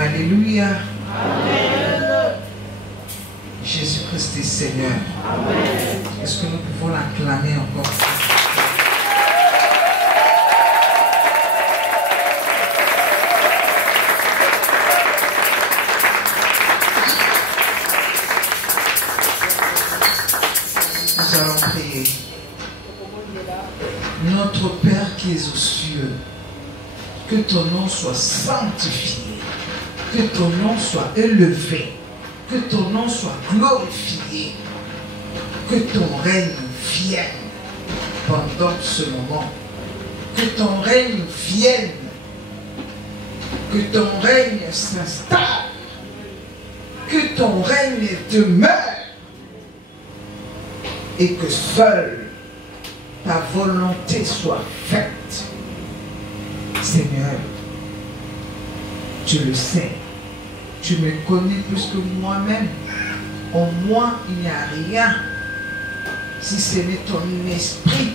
Alléluia. Amen. Jésus-Christ est Seigneur. Amen. Est-ce que nous pouvons l'acclamer encore? Nous allons prier. Notre Père qui es aux cieux, que ton nom soit sanctifié. Que ton nom soit élevé, que ton nom soit glorifié, que ton règne vienne pendant ce moment, que ton règne vienne, que ton règne s'installe, que ton règne demeure et que seule ta volonté soit faite. Seigneur, tu le sais, tu me connais plus que moi-même. En moi, il n'y a rien. Si ce n'est ton esprit,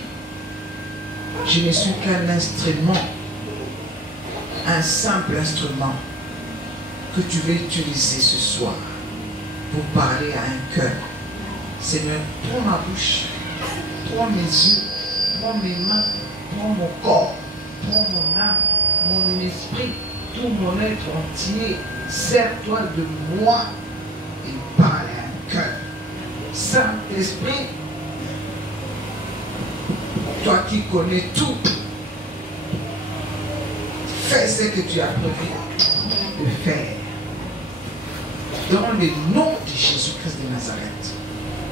je ne suis qu'un instrument, un simple instrument que tu veux utiliser ce soir pour parler à un cœur. Seigneur, prends ma bouche, prends mes yeux, prends mes mains, prends mon corps, prends mon âme, mon esprit, tout mon être entier. Sers-toi de moi et parle à un cœur. Saint-Esprit, toi qui connais tout, fais ce que tu as prévu de faire. Dans le nom de Jésus-Christ de Nazareth,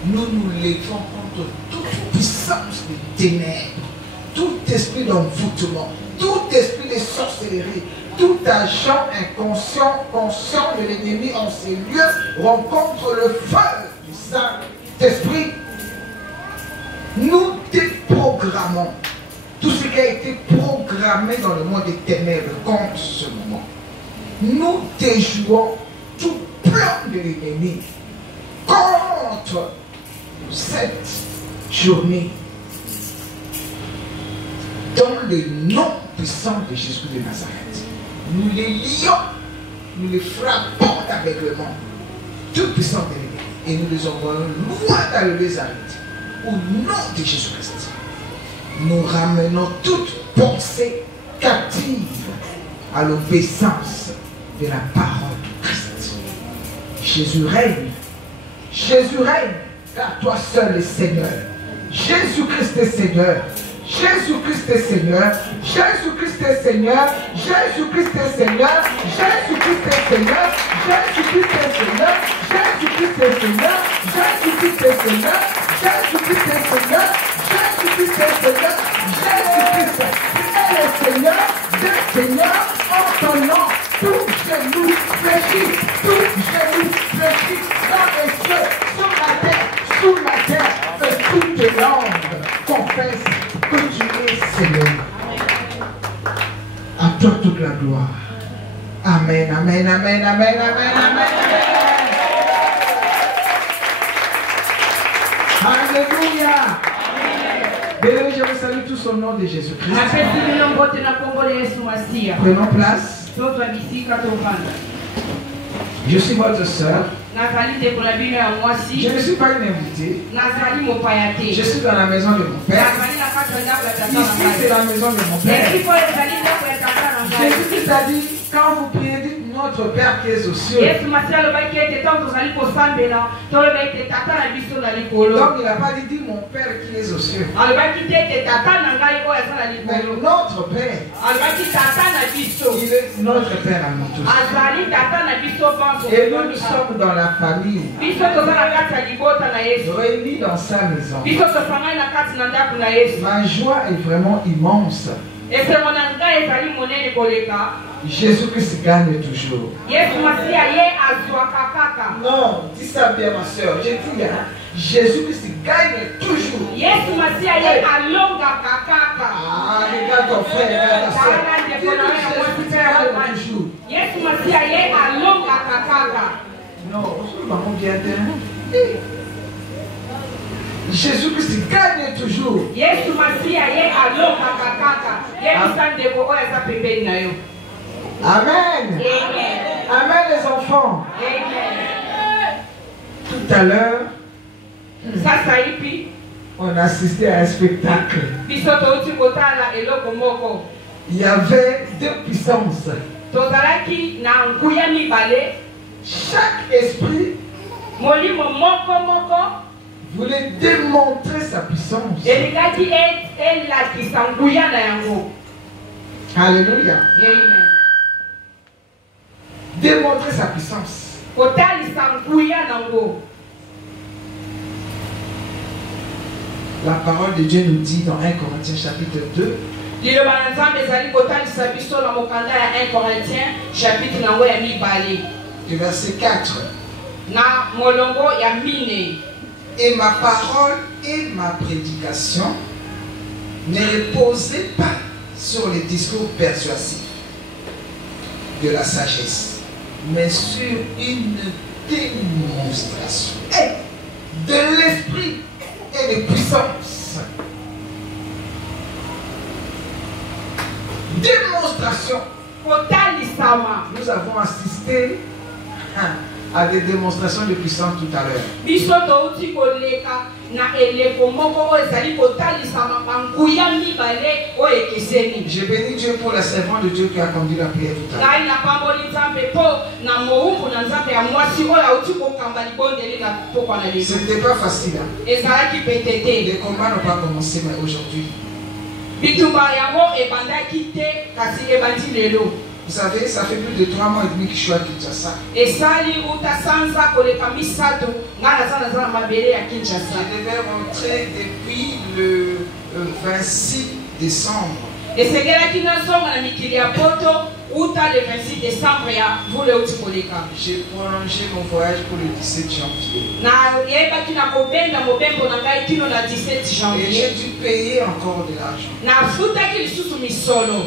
nous nous levons contre toute puissance de ténèbres, tout esprit d'envoûtement, tout esprit de sorcellerie, tout agent inconscient, conscient de l'ennemi en ces lieux rencontre le feu du Saint-Esprit. Nous déprogrammons tout ce qui a été programmé dans le monde des ténèbres contre ce moment. Nous déjouons tout plan de l'ennemi contre cette journée. Dans le nom puissant de Jésus de Nazareth, nous les lions, nous les frappons d'aveuglement, tout puissant de l'ennemi, et nous les envoyons loin dans le désert. Au nom de Jésus-Christ, nous ramenons toute pensée captive à l'obéissance de la parole de Christ. Jésus règne, car toi seul es Seigneur. Jésus-Christ est Seigneur. Jésus-Christ est Seigneur, Jésus-Christ est Seigneur, Jésus-Christ est Seigneur, Jésus-Christ est Seigneur, Jésus-Christ est Seigneur, Jésus-Christ est Seigneur, Jésus-Christ est Seigneur, Jésus-Christ est Seigneur, Jésus-Christ est Seigneur, Jésus-Christ est Seigneur, des seigneurs en ton nom, tout genou fléchit, dans les cieux, sur la terre, sous la terre, et toute langue confesse que tu es Seigneur. À toi toute la gloire. Amen, amen, amen, amen, amen, amen. Alléluia. Béni, je vous salue tous au nom de Jésus-Christ. Prenons place. Je suis votre soeur. Je ne suis pas une invitée. Je suis dans la maison de mon père. Ici, c'est la maison de mon père. Jésus a dit, quand vous priez, dites notre Père qui est aux cieux. Donc il n'a pas dit mon Père qui est aux cieux. Mais notre Père, il est notre Père à nous tous. Et nous sommes dans la famille, réunis dans sa maison. Ma joie est vraiment immense. Jésus-Christ gagne toujours. Non, dis ça bien ma soeur. J'ai dit, Jésus-Christ gagne toujours. Yesu Masia ye alonga kakaka. Ah, regarde ton frère, ta soeur. Toujours. Yesu Masia ye alonga kakaka. Non, on va bien dire. Jésus-Christ gagne toujours. Yesu Masia ye alonga kakaka. Yesu sande ko oya sa pembeni na yo. Amen. Amen. Amen les enfants. Amen. Tout à l'heure, Sasa ipi on assistait à un spectacle. bisoto uti kotala eloko moko. Il y avait deux puissances. Tozalaki na nguya mibale. Chaque esprit Molimo moko moko voulait démontrer sa puissance. elingaki elakisa nguya na yango. Alléluia. Amen. Démontrer sa puissance. Kotalisa nguya nango. La parole de Dieu nous dit dans 1 Corinthiens chapitre 2. Liloba na Nzambe ezali kotalisa biso na mokanda ya 1 Corinthiens chapitre nango ya mibale. Du verset 4. Na molongo ya mine. Et ma parole et ma prédication ne reposaient pas sur les discours persuasifs de la sagesse, mais sur une démonstration de l'esprit et de puissance. Démonstration. Kotalisama. Nous avons assisté à des démonstrations de puissance tout à l'heure. Bisoto uti koleka na eleko moko oyo ezali kotalisama banguya mibale oyo ekeseni. Je bénis Dieu pour la servante de Dieu qui a conduit la prière tout à l'heure. Ngai napamboli Nzambe mpo na mowumbu na Nzambe ya mwasi oyo auti kokamba libondeli na pokwa na Ce lelo. n'était pas facile. Hein? Ezalaki pete te. Les combats n'ont pas commencé, mais aujourd'hui. Bitumba yango ebandaki te kasi ebandi lelo. Vous savez, ça fait plus de 3 mois et demi que je suis à Kinshasa. Esali utasanza koleka misato nga naza na mabele ya Kinshasa. Je devais rentrer depuis le 26 décembre. Esengelaki nazonga na mikili ya poto uta le 26 décembre ya vule uti koleka. J'ai prolongé mon voyage pour le 17 janvier. Na yebaki na kobenda mobembo na ngai kino na 17 Et j'ai janvier. dû payer encore de l'argent. Na futaki lisusu misolo.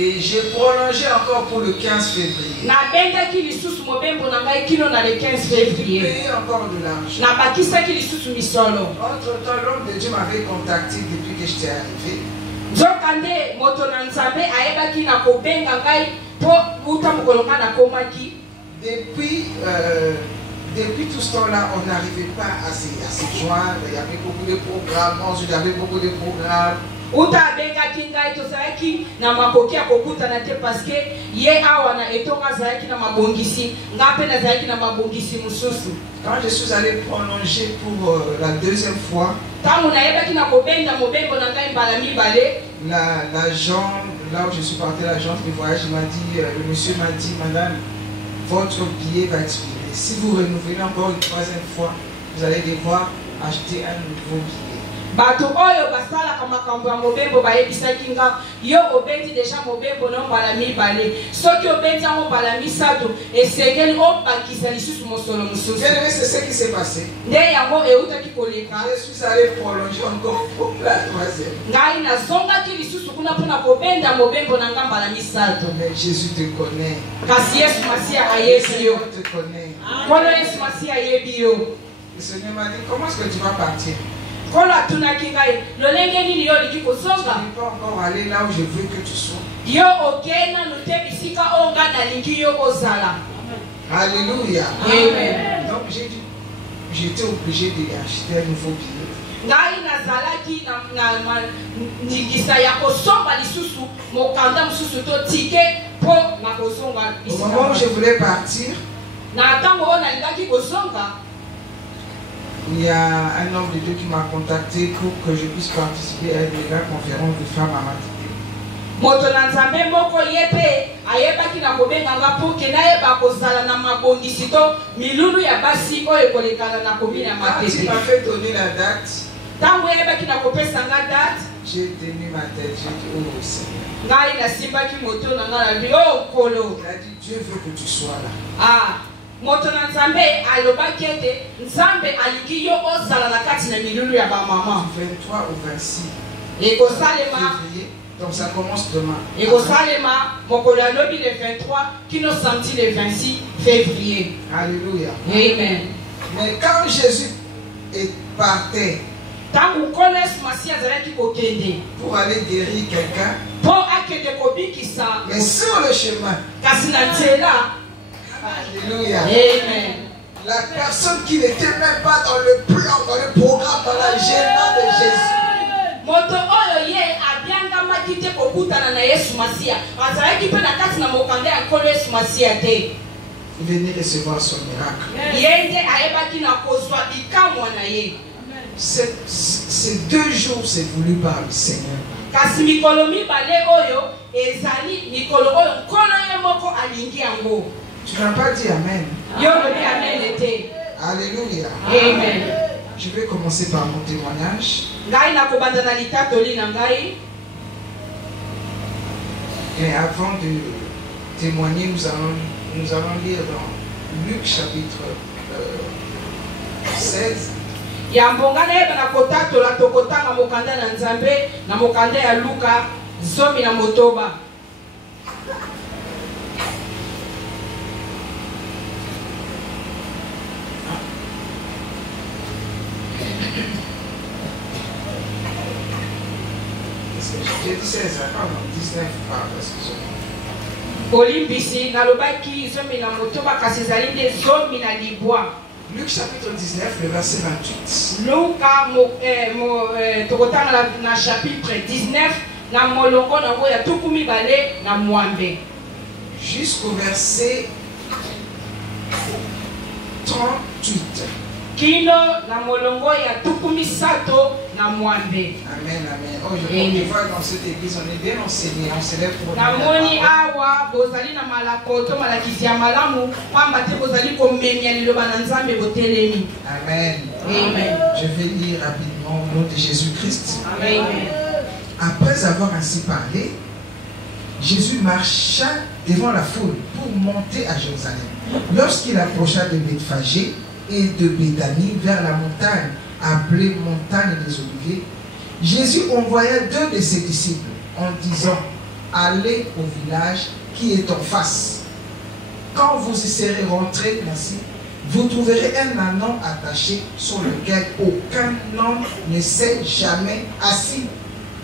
Et j'ai prolongé encore pour le 15 février. Na bendaki lisusu mobembo na ngai kino na le 15 février. Payé encore de l'argent. Na bakisaki lisusu misolo. Entre-temps, l'homme de Dieu m'avait contacté depuis que j'étais arrivé. Nzokande moto na Nzambe ayebaki na kobenga ngai po uta mokolo nga nakomaki. Depuis tout ce temps-là, on n'arrivait pas à se joindre. Il y avait beaucoup de programmes. Moi, il y avait beaucoup de programmes. Uta abengaki ngai tozalaki na makoki ya kokutana te paske ye awa na etonga azalaki na mabongisi nga mpe nazalaki na mabongisi mosusu. Quand je suis allé prolonger pour la deuxième fois, Ntango nayebaki na kobenda mobembo na ngai mbala mibale, l'agent, là où je suis parti, l'agence de voyage m'a dit, le monsieur m'a dit, madame, votre billet va expirer. Si vous renouvelez encore une troisième fois, vous allez devoir acheter un nouveau billet. bato oyo basalaka makambo ya mobembo bayebisaki nga yo obendi deja mobembo na mbala mibale soki obendi yango mbala misato esengeli obakisa lisusu mosolo mosusu. Bien-aimé, c'est ce qui s'est passé. Nde yango eutaki koleka. Je suis allé prolonger encore pour la troisième. Ngai nazongaki lisusu kuna mpona kobenda mobembo na nga mbala misato. Mais Jésus te connaît. Kasi Yesu Masiya ayebi yo. Seigneur te connaît. Nkolo Yesu Masiya ayebi yo. Le Seigneur m'a dit, comment est-ce que tu vas partir? Nkolo atunaki ngai lolenge nini yo oliki Je kozonga. n'ai pas encore allé là où je veux que tu sois. Yo okei nanu te bisika oyo nga nalingi yo ozala. Alléluia. Amen. Donc j'étais obligé d'acheter un nouveau billet. Ngai nazalaki na ndingisa ya kosomba lisusu mokanda mosusu to tike po na kozonga Au moment où je voulais partir, na ntango oyo nalingaki kozonga, il y a un homme de Dieu qui m'a contacté pour que je puisse participer à une méga conférence de femmes à Matite. moto na Nzambe moko ye mpe ayebaki na kobenga nga mpo ke nayeba kozala na mabongisi to milulu ya basi oyo ekolekana na komi na Quand il Matete. m'a fait donner la date, Ntango yebaki na kopesa nga date, j'ai tenu ma tête, j'ai dit, oh Seigneur. ngai nasimbaki moto na nga na bi oh nkolo. Il a dit, Dieu veut que tu sois là. Ah, moto na nzambe alobaki ete nzambe alingi yo ozala na kati na milulu ya bamama 23 au 26 ekosalema février. Donc ça commence demain. ekosalema mokolo ya lobi le 23 kino samedi le 26 février. Alléluia. Amen. Mais quand Jésus est parti ntango nkolo yesu masiya azalaki kokende pour aller guérir quelqu'un, mpo akende kobikisa mais sur le chemin, kasi na nzela. alléluia, Amen. la personne qui n'était même pas dans le plan, dans le programme, dans l'agenda de Jésus, moto oyo ye abiangamaki te kokutana na yesu masiya azalaki mpe na kati na mokanda ya nkolo yesu masiya te venir recevoir son miracle. ye nde ayebaki na kozwa likamwa na ye. Ces 2 jours, c'est voulu par le Seigneur. kasi mikolo mibale oyo ezali mikolo oyo nkolo ye moko alingi yango. Tu n'as pas dit Amen. yo lobi amen te. Alléluia. Amen. Je vais commencer par mon témoignage. ngai nakobanda na litatoli na ngai. Et avant de témoigner, nous allons lire dans Luc chapitre 16. ya mbonga nayeba na kotatola tokotanga mokanda na nzambe na mokanda ya luka 10:9. J'ai dit 16, pardon, 19, pardon, excusez-moi. Olimbisi nalobaki 10:9 kasi ezali nde 10:9. Luc chapitre 19, le verset 28. Luka tokotanga na chapitre 19 na molongo nango ya 12 na mwambe Jusqu'au verset 38. kino na molongo ya 13 na mwambe. Amen, amen. Oh, je vois dans cette église, on est bien enseigné, on s'élève pour namoni awa bozali na malakoto malakisi ya malamu pamba te bozali komemia liloba na nzambe botelemi. Amen. Amen. Je vais lire rapidement au nom de Jésus-Christ. Amen. Après avoir ainsi parlé, Jésus marcha devant la foule pour monter à Jérusalem. Lorsqu'il approcha de Bethphagée et de Béthanie vers la montagne appelée montagne des Oliviers, Jésus envoya 2 de ses disciples en disant: allez au village qui est en face. Quand vous y serez rentrés, vous trouverez un ânon attaché sur lequel aucun homme ne s'est jamais assis.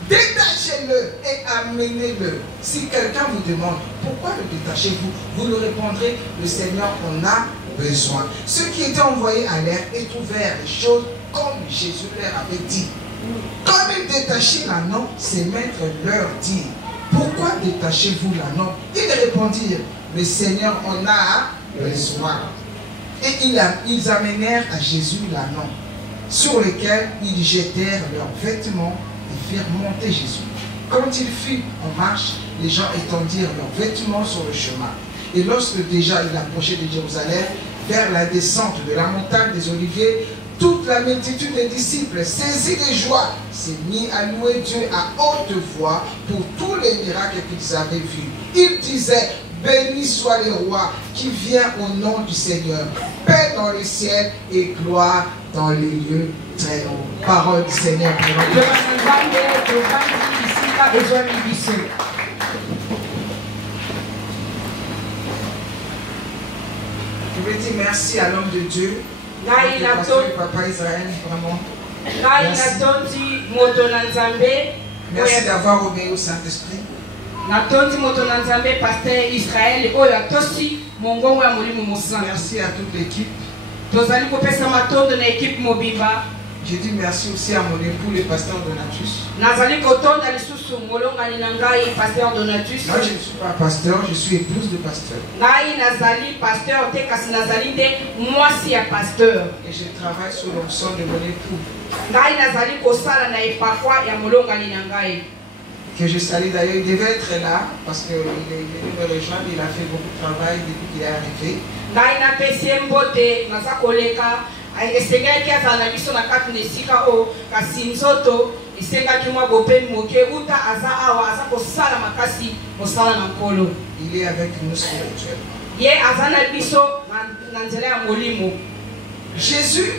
Détachez-le et amenez-le. Si quelqu'un vous demande pourquoi le détachez-vous, vous lui répondrez: le Seigneur en a besoin. Ceux qui étaient envoyés à l'air et trouvèrent les choses comme Jésus leur avait dit. Comme ils détachaient l'ânon, ses maîtres leur dirent: pourquoi détachez-vous l'ânon? Ils répondirent: le Seigneur en a besoin. Et ils amenèrent à Jésus l'ânon, sur lequel ils jetèrent leurs vêtements et firent monter Jésus. Quand il fut en marche, les gens étendirent leurs vêtements sur le chemin. Et lorsque déjà il approchait de Jérusalem, vers la descente de la montagne des Oliviers, toute la multitude des disciples, saisis de joie, s'est mis à louer Dieu à haute voix pour tous les miracles qu'ils avaient vus. Ils disaient: béni soit le roi qui vient au nom du Seigneur. Paix dans le ciel et gloire dans les lieux très hauts. Parole du Seigneur. Je vais dire merci à l'homme de Dieu. Papa Israël, vraiment. Merci d'avoir obéi au Saint-Esprit. Merci à toute l'équipe. Je dis merci aussi à mon époux, le pasteur Donatus. Moi, je ne suis pas pasteur, je suis épouse de pasteur. Et je travaille sous l'onction de mon époux. Que je salue d'ailleurs, il devait être là parce qu'il est venu me rejoindre, il a fait beaucoup de travail depuis qu'il est arrivé. Il est avec nous spirituellement. Jésus,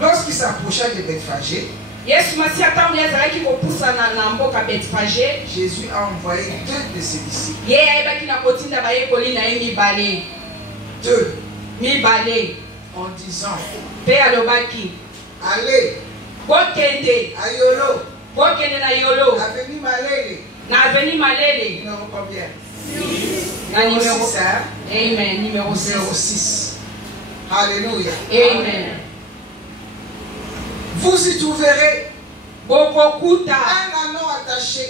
lorsqu'il s'approcha de Bethphagée, Jésus a envoyé 2 de ses disciples. 2. En disant, allez à Yolo, avenue Malele. Numéro combien? Numéro 6. Amen. Numéro 6. Alléluia. Amen. Vous y trouverez un anneau attaché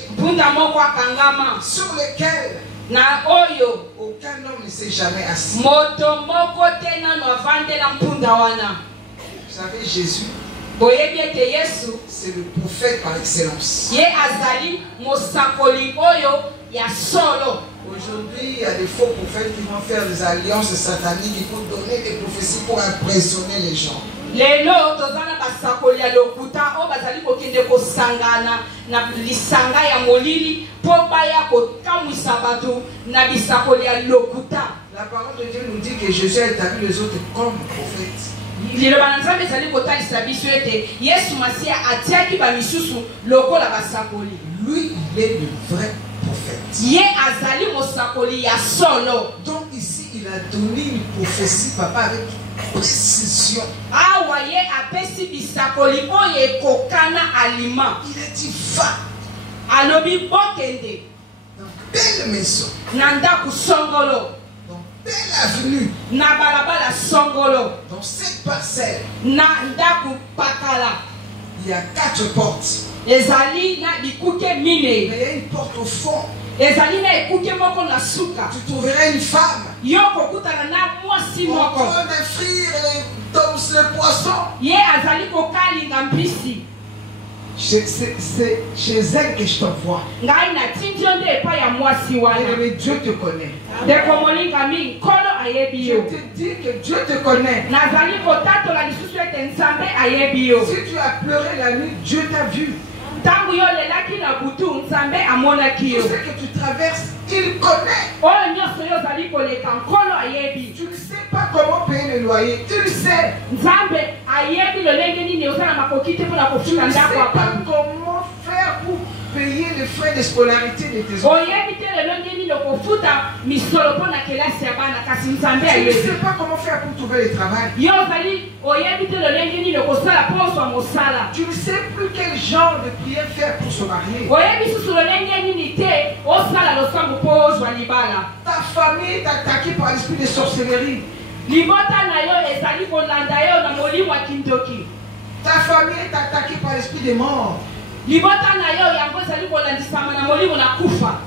sur lequel aucun homme ne s'est jamais assis. Vous savez, Jésus, c'est le prophète par excellence. Aujourd'hui, il y a des faux prophètes qui vont faire des alliances sataniques, qui vont donner des prophéties pour impressionner les gens. Lelo tozana basakoli ya lokuta o bazali kokende kosangana na lisanga ya molili po baya kokamwisa bato na bisakoli ya lokuta. La parole de Dieu nous dit que Jésus a établi les autres comme prophètes. Liloba nzambe ezali kotalisa biso ete Yesu Masia atiaki bamisusu lokola basakoli. Lui, il est le vrai prophète. Ye azali mosakoli ya solo. Donc ici, il a donné une prophétie, papa, avec précision. Awaye apesi bisakoli oye kokana alima. Il a dit va. Alobi bokende. Dans telle maison. Nanda kusongolo. Dans telle avenue. Na balabala songolo. Dans cette parcelle. Nanda kupakala. Il y a 4 portes. Ezali na bikuke mine. Mais il y a une porte au fond. Ezali na ekuke moko na suka. Tu trouverais une femme. Yoko kutana na mwasi moko. En train de frire les poissons. Ye azali kokali na mbisi. C'est chez elle que je t'envoie. Ngai na tinjonde epa ya mwasi wana. Mais Dieu te connaît. De komolinga mi kolo ayebi yo. Je te dis que Dieu te connaît. Nazali kotato la lisusu ete nzambe ayebi yo. Si tu as pleuré la nuit, Dieu t'a vu. Tangu yo lelaki na butu nzambe amonaki yo. Tout ce que tu traverses, il connaît. Oyo nyonso yo zali koleka nkolo ayebi. Tu ne sais pas comment payer le loyer. Tu le sais. Nzambe ayebi lolenge nini osala makoki te mpona Tu kofika ne sais ndako pas apa. comment faire pour payer les frais de scolarité de tes enfants. Oyebi te lolenge nini okofuta misolo mpona kelasi ya bana kasi nzambe Tu ne ayebi. sais pas comment faire pour trouver le travail. Yo ozali oyebi te lolenge nini okosala mpo ozwa mosala. Tu ne sais plus quel genre de prière faire pour se marier. Oyebi susu lolenge nini te osala losambo mpo ozwa libala. Ta famille est attaquée par l'esprit de sorcellerie. Libota na yo ezali kolanda yo na molimo ya kindoki. Ta famille est attaquée par l'esprit de mort. Libota na yo yango ezali kolandisama na molimo na kufa.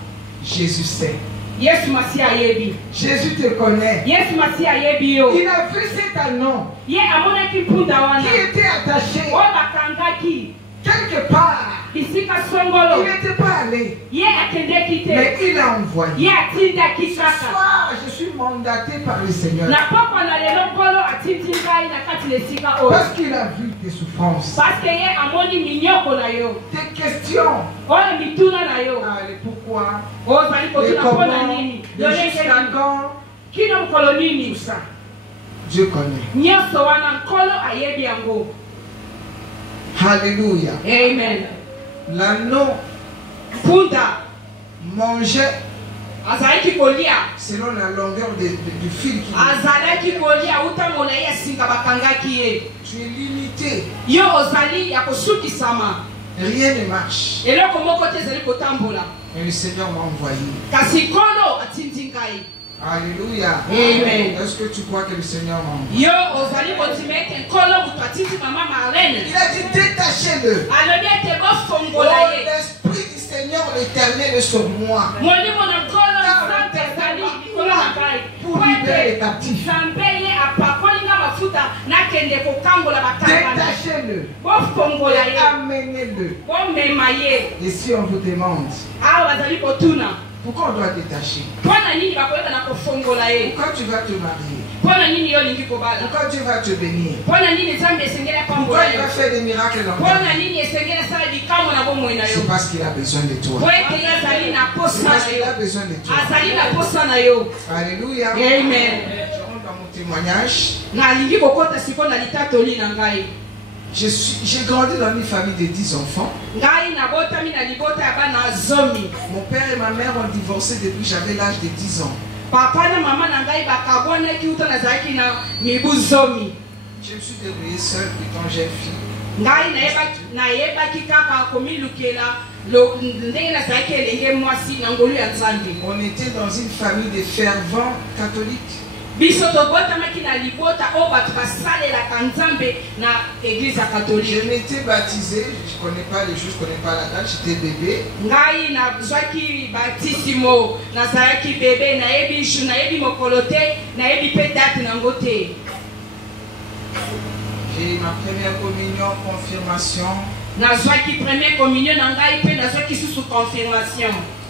Jésus sait. Yesu Masia ayebi. Jésus te connaît. Yesu Masia ayebi yo. Il a vu cet anneau Ye amonaki mpunda wana. qui était attaché Oyo bakangaki. quelque part. Bisika Il songolo. n'était pas allé, Ye akendeki te. mais il a envoyé. Ye atindaki Ce kaka. soir, je suis mandaté par le Seigneur. Na pokwa na lelo nkolo atindi ngai na kati na esika oyo. Parce qu'il a vu tes souffrances, Parce que ye amoni minyoko na yo. tes questions. Oyo mituna na yo. Ah, les pourquoi, Ozali les kotuna mpona comment, nini. les Lolenge jusqu'à nini. quand, Kino mokolo tout nini. ça. Dieu connaît. Nyonso wana nkolo ayebi yango. Alléluia. Amen. L'anneau Mpunda mangeait azalaki kolia. selon la longueur du fil qui Azalaki kolia uta molai ya singa bakangaki ye. Tu es limité. Yo ozali ya kosukisama. Rien ne marche. Eloko moko te ezali kotambola. Et le Seigneur m'a envoyé. Kasi nkolo atindi ngai. Alléluia. Amen. Est-ce que tu crois que le Seigneur m'a envoyé? Yo ozali kondima ete nkolo moto atindi mama marene. Il a dit détachez-le. Alobi ete Oh, bofongola ye. l'Esprit du Seigneur l'éternel est sur moi. Molimo na nkolo nzambe ezali likolo na ngai. Pour libérer les captifs. Nzambe ye apakoli nga mafuta nakende kokangola bakangana. Détachez-le. Bofongola Et ye. amenez-le. Bomema ye. Et si on vous demande, Awa bazali kotuna. pourquoi on doit détacher? Mpona nini bakoyeba na kofongola ye? Pourquoi tu vas te marier? Mpona nini yo olingi kobala? Pourquoi Dieu va te bénir? Mpona nini nzambe esengeli Pourquoi apambola il yo? va faire des miracles dans ta Mpona vie? nini esengeli asala bikambo na bomoi na yo? C'est parce qu'il a besoin de Po toi. ete ye azali na C'est posa parce na qu'il yo. a besoin de toi. Azali na posa na yo. Alléluia. Amen. Je rentre dans mon témoignage. J'ai grandi dans une famille de 10 enfants. Mon père et ma mère ont divorcé depuis que j'avais l'âge de 10 ans. Je me suis débrouillé seul étant jeune fille. On était dans une famille de fervents catholiques. Je m'étais baptisé, je ne connais pas les jours, je ne connais pas la date, j'étais bébé. J'ai ma première communion, confirmation.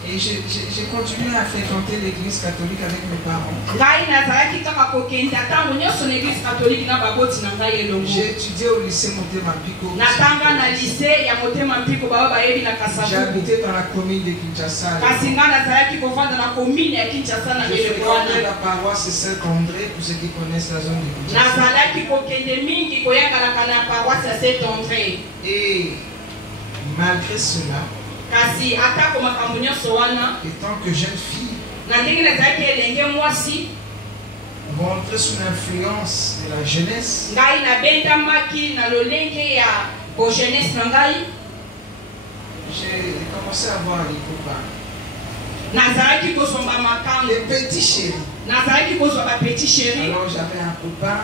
Et j'ai continué à fréquenter l'église catholique avec mes parents. J'ai étudié au lycée Motema Mpiko. J'ai habité dans la commune de Kinshasa. J'ai fréquenté la paroisse Saint-André pour ceux qui connaissent la zone de Kinshasa. Et malgré cela, étant que jeune fille, rentrée sous l'influence de la jeunesse, j'ai commencé à voir les copains, les petits chéris. Alors j'avais un copain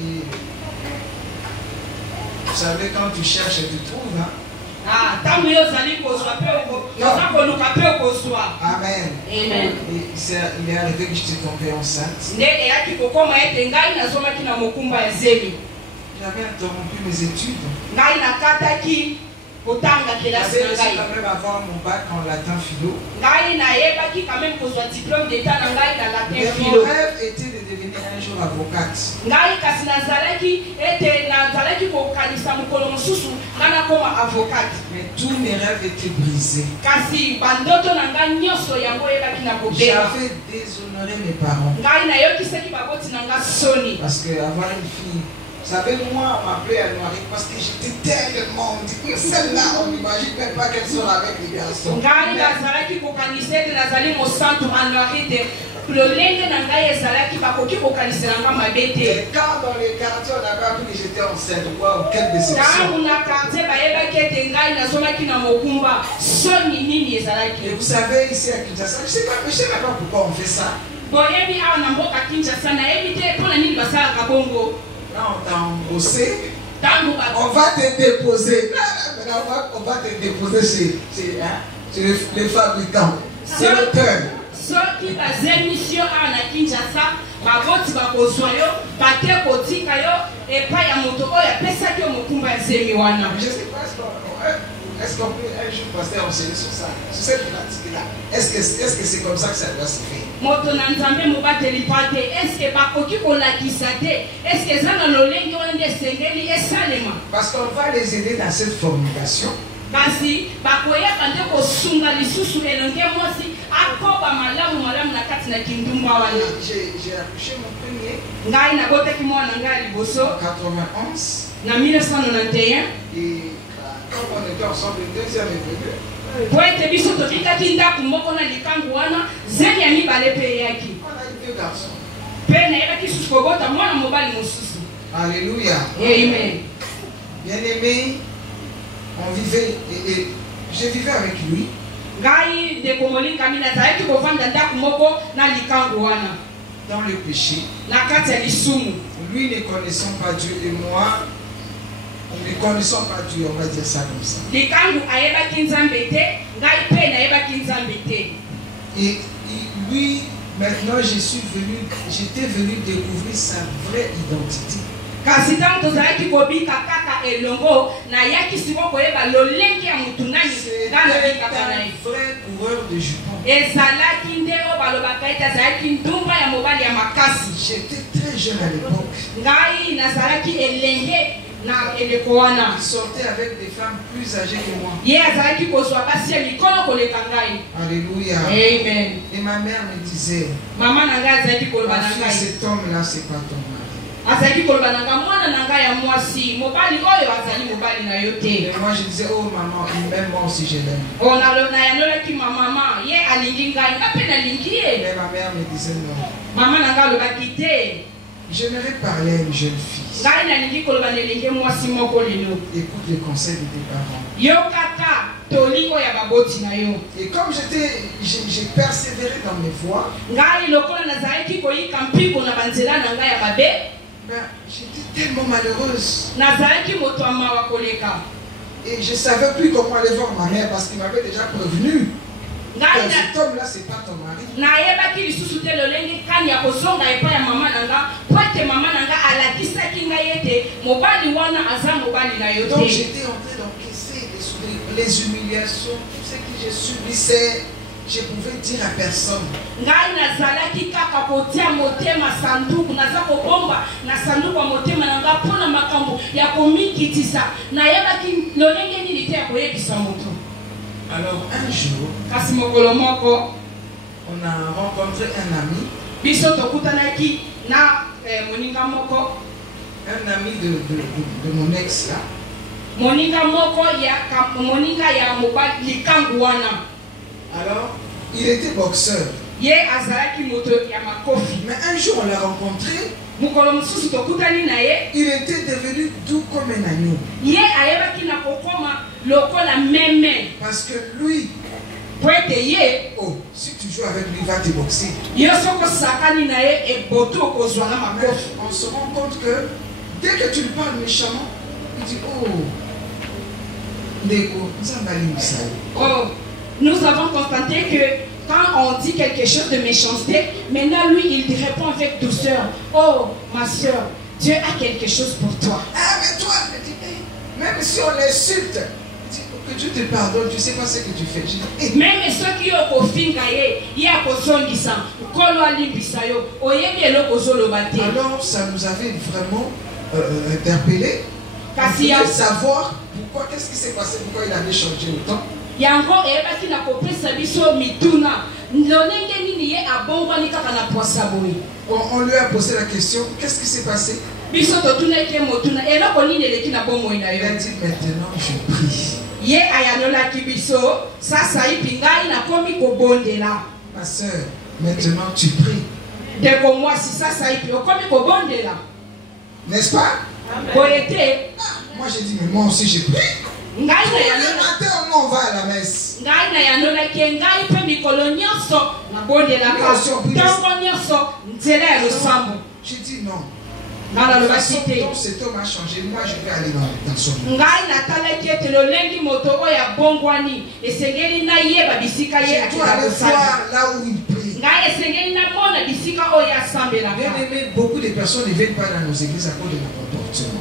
et vous savez, quand tu cherches, tu trouves. Hein? Amen. Amen. Et il est arrivé que j'étais tombée enceinte. J'avais interrompu mes études. J'avais réussi quand même à avoir mon bac en latin philo. Mais mon rêve était de devenir un jour avocate. Mais tous mes rêves étaient brisés. J'avais déshonoré mes parents. Parce qu'avoir une fille, vous savez, moi, on m'appelait à Noiré parce que j'étais tellement. On dit que celle-là, on n'imagine même pas qu'elle sera avec les garçons. Et quand dans les quartiers, on avait appris que j'étais enceinte, waouh, quelle déception. Et vous savez, ici à Kinshasa, je ne sais même pas pourquoi on fait ça. Là, on t'a embauché. On va te déposer. On va te déposer chez les fabricants. C'est l'auteur. Je ne sais pas est-ce qu'on peut un jour passer à enseigner sur ça, sur cette pratique-là. Est-ce que c'est comme ça que ça doit se faire? Parce qu'on va les aider dans cette formulation. J'ai accouché mon premier en 91. Et quand on était ensemble, le deuxième est venu. On a eu 2 garçons. Alléluia. Amen. Bien aimé, on vivait et je vivais avec lui. Dans le péché. Lui ne connaissant pas Dieu et moi, ne connaissons pas Dieu, on va dire ça comme ça. Et lui, maintenant, j'étais venu découvrir sa vraie identité. C'était un vrai coureur de jupons. J'étais très jeune à l'époque. na eleko wana. Il sortait avec des femmes plus âgées que moi. Ye azalaki kozwa basi ya mikolo koleka ngai. Alléluia. Amen. Et ma mère me disait, Mama na ngai azalaki koloba na ngai. cet homme-là, c'est pas ton mari. Azalaki koloba na ngai mwana na ngai ya mwasi mobali oyo azali mobali na yo te. Et moi je disais, oh maman, même moi aussi je l'aime. Ona lo na yanolaki ma mama ye alingi ngai ngape nalingi ye. Mais ma mère me disait non. Mama na ngai alobaki te. J'aimerais parler à une jeune fille. Ngai nalingi koloba na elenge mwasi moko lelo. Écoute les conseils de tes parents. Yo kaka toliko ya baboti na yo. Et comme j'ai persévéré dans mes voies, ngai lokola nazalaki koyika mpiko na banzela na ngai ya mabe, ben, j'étais tellement malheureuse. nazalaki moto ya mawa koleka. Et je ne savais plus comment aller voir ma mère parce qu'il m'avait déjà prévenu. Ngai Cet homme-là, c'est pas ton mari. nayebaki lisusu te lolenge kani ya kozonga epai ya mama na nga po ete mama na nga alakisaki ngai ete mobali wana aza mobali na yo Donc te. j'étais en train d'encaisser les humiliations, tout ce que je subissais, je pouvais dire à personne. Ngai nazalaki kaka kotia motema sanduku, naza kobomba na sanduku ya motema na nga mpona makambo ya komikitisa. Nayebaki lolenge nini te ya koyebisa moto. Alors un jour, Kasi mokolo moko on a rencontré un ami. biso tokutanaki na moninga moko. Un ami de mon ex là. Moninga moko moninga ya mobali likangu wana. Alors, il était boxeur. Ye azalaki moto ya makofi. Mais un jour, on l'a rencontré. Mokolo mosusu tokutani na ye. Il était devenu doux comme un agneau. Ye ayebaki na kokoma lokola meme. Parce que lui, Po ete ye, oh, si tu joues avec lui, il va te boxer. yo soko sakani na ye eboto okozwa na Mais makofi. on se rend compte que dès que tu lui parles méchamment, il dit, oh, Ndeko, Nzambali Missaï. Oh, nous avons constaté que quand on dit quelque chose de méchanceté, maintenant lui il répond avec douceur. Oh, ma soeur, Dieu a quelque chose pour toi. Ah, mais toi, il me dit, hey, même si on l'insulte, il dit, oh, que Dieu te pardonne, tu sais pas ce que tu fais. Je dis, hey. Même ceux qui ont kofinga ye, ye akozongisa, kolo alimbisa yo, oyebi eloko ozoloba te. Alors, ça nous avait vraiment interpellés. On Kasi voulait ya savoir pourquoi, qu'est-ce qui s'est passé, pourquoi il avait changé autant. yango eyebaki na kopesa biso mituna lolenge nini ye abongwani kaka na poasa boye. On lui a posé la question, qu'est-ce qui s'est passé? Biso totunaki motuna eloko nini eleki na bomoi na Il yo. a dit, maintenant je prie. Ye ayanolaki biso sasa ipi ngai nakomi kobondela. Ma soeur, maintenant tu pries. Ndeko mwasi sasa ipi okomi kobondela. N'est-ce pas? Boye te. Moi j'ai dit, mais moi aussi je prie. Ngai na Tous les yanolaki. matins, on va à la messe. Ngai na yanolaki ngai mpe mikolo nyonso nabondelaka ntongo nyonso nzela ya losambo. J'ai dit non. Ngai La nalobaki façon te. dont cet homme a changé, moi je vais aller dans son nom. Ngai natalaki ete lolengi moto oyo abongwani esengeli nayeba bisika ye Je dois akela aller kosala. voir là où il prie. Ngai esengeli namona bisika oyo asambelaka. Bien aimé, beaucoup de personnes ne viennent pas dans nos églises à cause de notre comportement.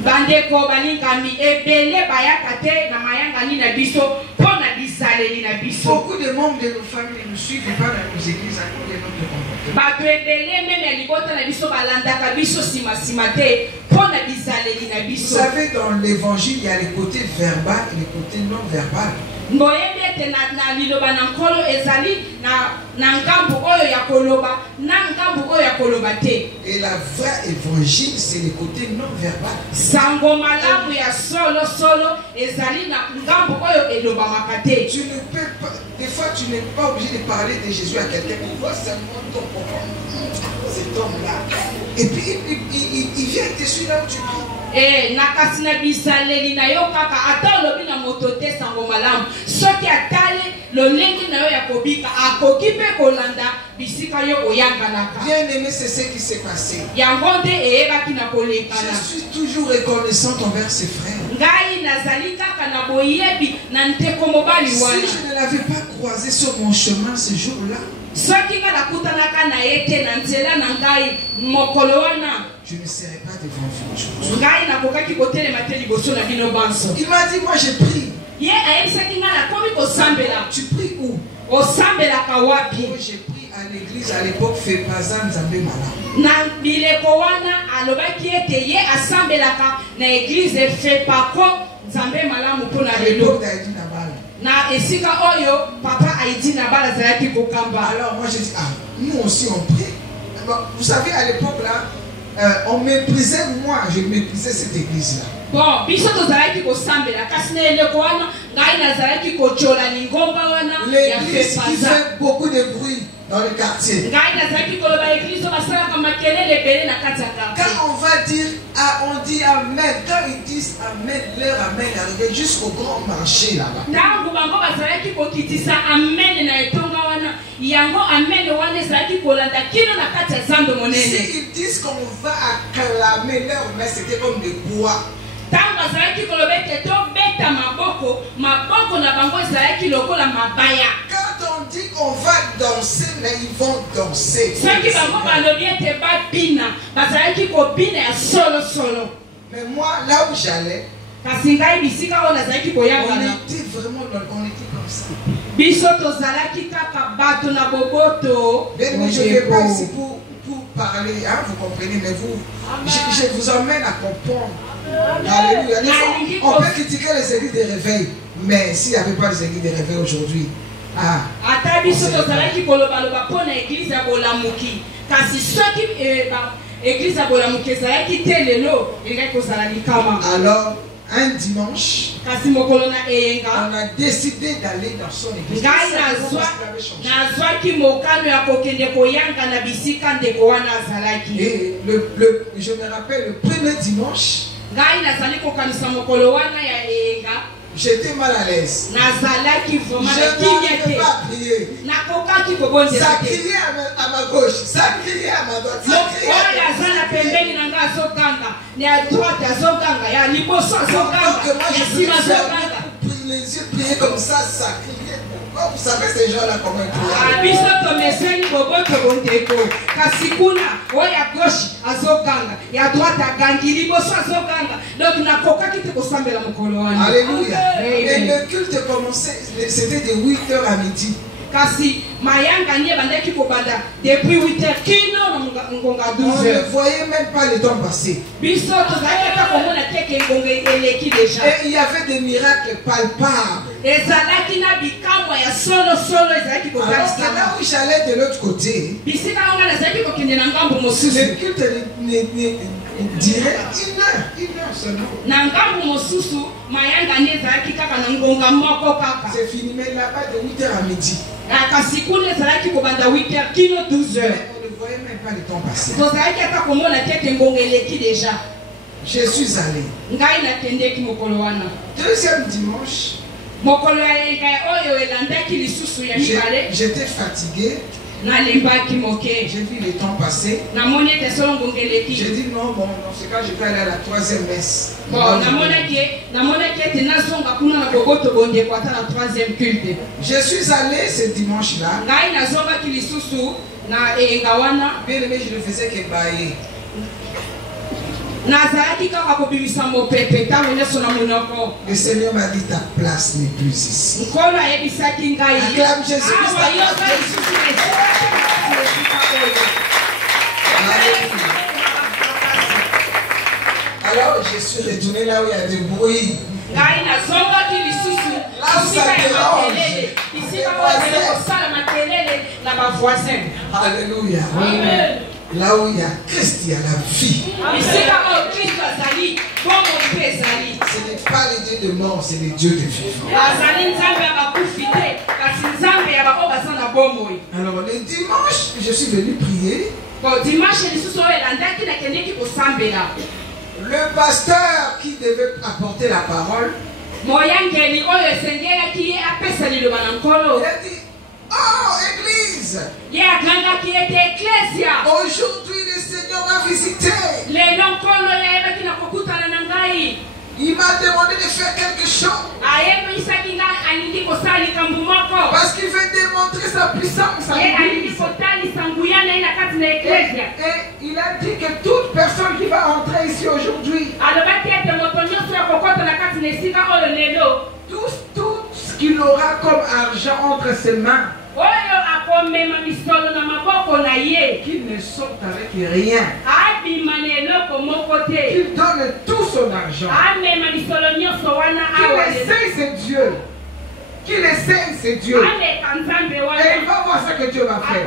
Bandeko balingami ebele bayaka te na mayangani na biso mpona bizaleli na biso. Beaucoup de membres de nos familles ne nous suivent pas dans nos églises à cause de notre comportement. Bato ebele meme ya libota na biso balandaka biso nsima te mpona bizaleli na Vous biso. savez, dans l'évangile, il y a les côtés verbal et les côtés non verbal. Boyebi ete na liloba na nkolo ezali na ngambu oyo ya koloba na ngambu oyo ya koloba te. Et la vraie évangile, c'est les côtés non verbal. Sango malamu ya solo solo ezali na ngambu oyo elobamaka te. Tu ne peux pas, des fois, tu n'es pas obligé de parler de Jésus à quelqu'un. Il voit seulement ton cet homme-là. Et puis, il vient te suivre là où tu pries. Nakasi na bizaleli na yo kaka ata olobi na moto te sango malamu soki atali lolenge na yo ya kobika akoki mpe kolanda bisika yo oyanganaka. Bien aimé, c'est ce qui s'est passé. Yango nde eyebaki na kolekana. Je suis toujours reconnaissant envers ses frères. Ngai nazali kaka na boyebi na nteko mobali Si wana. je ne l'avais pas croisé sur mon chemin ce jour-là, Soki nga nakutanaka na ye te na nzela na ngai mokolo wana je ne serais pas devant vous aujourd'hui. ngai nakokaki kotelema te liboso na bino banso. Il m'a dit, moi je prie. Ye ayebisaki nga nakomi kosambela. Tu pries où? Osambelaka wapi? Oh, j'ai pris à l'église à l'époque fait pas ça nzambe malamu. Na bileko wana alobaki ete ye asambelaka na église fait pas ko nzambe malamu pona À lelo. l'époque d'Aïdi Nabal. Na esika oyo papa Aïdi Nabal azalaki kokamba. Alors moi j'ai dit, ah, nous aussi on prie. Bon, vous savez, à l'époque là, on méprisait, moi je méprisais cette église là. Bon, biso tozalaki kosambela kasi na eleko wana ngai nazalaki kochola lingomba wana ya L'église qui fepaza. fait beaucoup de bruit dans le quartier. Ngai nazalaki koloba église oyo basalaka makelele ebele na kati ya Quand quartier. on va dire, ah, on dit Amen. Quand ils disent Amen, leur Amen est arrivé jusqu'au grand marché là-bas. Ntango bango bazalaki kokitisa amen na etonga wana yango amen wana ezalaki kolanda kino na kati ya zando monene. S'ils disent qu'on va acclamer leur main, c'était comme des bois. Ntango bazalaki koloba ete tobeta maboko maboko na bango ezalaki lokola mabaya. Quand on dit qu'on va danser, mais ils vont danser. Soki bango balobi ete babina bazalaki kobina ya solo solo. Mais moi, là où j'allais, Kasi ngai bisika oyo nazalaki on koyangana était vraiment, on était comme ça. biso tozalaki kaka bato na boboto. Mais je ne vais pas ici pour parler, hein, vous comprenez, mais vous, je vous emmène à comprendre. Alléluia. Des fois, on peut critiquer les églises de réveil, mais s'il n'y avait pas les églises de réveil aujourd'hui, ah. Ata biso tozalaki kolobaloba mpo na eglize ya bolamuki kasi soki eglize ya bolamuki ezalaki te lelo elingaki kozala likama. Alors, un dimanche, Kasi mokolo na eyenga on a décidé d'aller dans son église. ngai nazwaki mokano ya kokende koyanga na bisika ndeko wana azalaki. Et je me rappelle le premier dimanche, Ngai nazali kokanisa mokolo wana ya eyenga j'étais mal à l'aise. nazalaki vraiment Je na kimia n'arrivais te pas à prier. nakokaki kobondela Ça te. criait à ma gauche, ça criait à ma droite, ça criait oyo à aza na pembeni na ngai azoganga na ya droite azoganga ya liboso azoganga Donc, moi, ya je nsima faisais azoganga. les yeux prier comme ça criait. Oh, vous savez ces gens-là comment ils prient. Biso tomeseni boboto bondeko kasi kuna oyo ya gauche azoganga ya droite agangi liboso azoganga donc nakokaki te kosambela mokolo wana. Alléluia. Amen. Et le culte commençait, c'était de 8h à midi. Kasi mayanga nie bandaki kobanda depuis 8h kino na ngonga On ne 12h. voyait même pas le temps passer. Biso tozalaki ata komona teke ngonga eleki deja. Et il y avait des miracles palpables. Ezalaki na bikamwa ya solo solo ezalaki Alors que là kozalisama. où j'allais de l'autre côté, Bisika onga nazalaki kokende na ngambo le mosusu. culte dirait 1 heure seulement. Na ngambo mosusu mayanga nie ezalaki kaka na ngonga moko kaka. C'est fini, mais là-bas de 8h à midi. Kasi kuna ezalaki kobanda 8h kino 12h. Mais on ne voyait même pas le temps passer. Tozalaki ata komona teke ngonga eleki deja. Je suis allé. Ngai nakendeki mokolo wana. Deuxième dimanche, Mokolo ya yenga oyo elandaki lisusu ya mibale. j'étais fatigué. Nalembaki moke. J'ai vu le temps passer. Namoni ete solo ngonga eleki. J'ai dit non, bon, dans ce cas, je vais aller à la 3e messe. Bon, namonaki ete nazonga kuna na boboto bondeko ata na 3e culte. Je suis allé ce dimanche-là. Ngai nazongaki lisusu na eyenga wana. Bien aimé, je ne faisais que bailler. Nazalaki kaka kobimisa mopepe ntango nyonso na monoko. Le Seigneur m'a dit ta place n'est plus ici. Nkolo ayebisaki ngai Acclame Jésus Christ. awa yoka lisusu esika oyo. Alors je suis retourné là où il y a du bruit. Ngai nazongaki lisusu bisika ya makelele bisika oyo ezali kosala makelele na bavoisin. Alléluia. Amen. Là où il y a Christ, il y a la vie. Bisika oyo Kristo azali bongo mpe ezali. Ce n'est pas le Dieu de mort, c'est le Dieu de vivant. Azali nzambe ya bakufi te kasi nzambe ya baoyo baza na bomoi. Alors le dimanche, je suis venu prier. Bon dimanche lisusu oyo elandaki nakendeki kosambela. Le pasteur qui devait apporter la parole, Moyangeli oyo esengelaki ye apesa liloba na nkolo. il a dit, oh Église, Ye agangaki ete eklesia. aujourd'hui le Seigneur m'a visité. Lelo nkolo yayebaki na kokutana na ngai. Il m'a demandé de faire quelque chose. Ayebisaki ngai alingi kosala likambo moko. Parce qu'il veut démontrer sa puissance à Ye alingi l'Église. kotalisa nguya na ye na kati na eklesia. Et il a dit que toute personne qui va entrer ici aujourd'hui, Alobaki ete moto nyonso ya kokota na kati na esika oyo lelo tout ce qu'il aura comme argent entre ses mains, oyo qu'il ne sorte avec rien, qu'il donne tout son argent, qu'il essaye c'est Dieu, qu'il essaye c'est Dieu, et il va voir ce que Dieu va faire.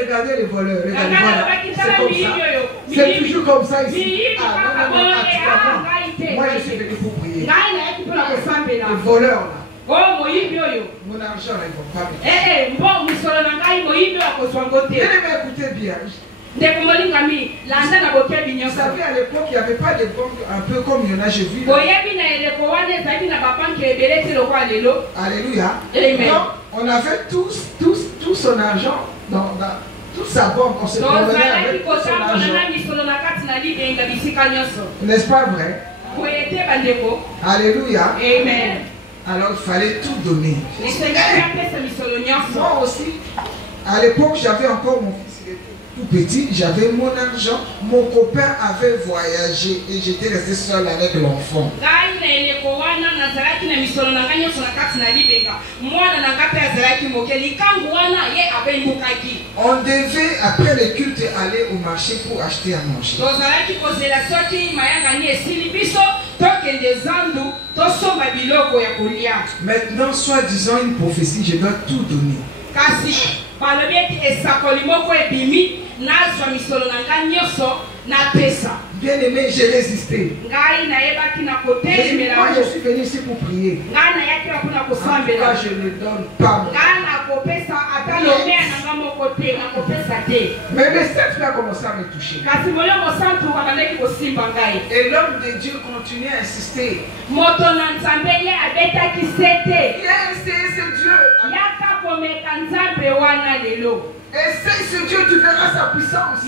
Regardez les voleurs, regardez, voilà, c'est comme ça, c'est toujours comme ça ici. Ah non, non, non, moi je suis venu pour prier. Les voleurs là, mon argent là, ils vont pas me dire. Écoutez bien. Vous savez, à l'époque, il n'y avait pas de banque un peu comme il y en a, j'ai vu. Alléluia. Donc, on avait tout son argent dans toute sa banque. On se promenait avec tout son argent. N'est-ce pas vrai? Alléluia. Amen. Alors, il fallait tout donner. Moi aussi, à l'époque, j'avais encore mon fils. Tout petit, j'avais mon argent, mon copain avait voyagé et j'étais resté seul avec l'enfant. On devait, après le culte, aller au marché pour acheter à manger. Maintenant, soi-disant une prophétie, je dois tout donner. Bien aimé, j'ai résisté. Moi, je suis venu ici pour prier. En tout cas, je ne donne pas. Mais le Seigneur a commencé à me toucher. Et l'homme de Dieu continue à insister. Il a essayé ce Dieu. Essaye ce Dieu, tu verras sa puissance.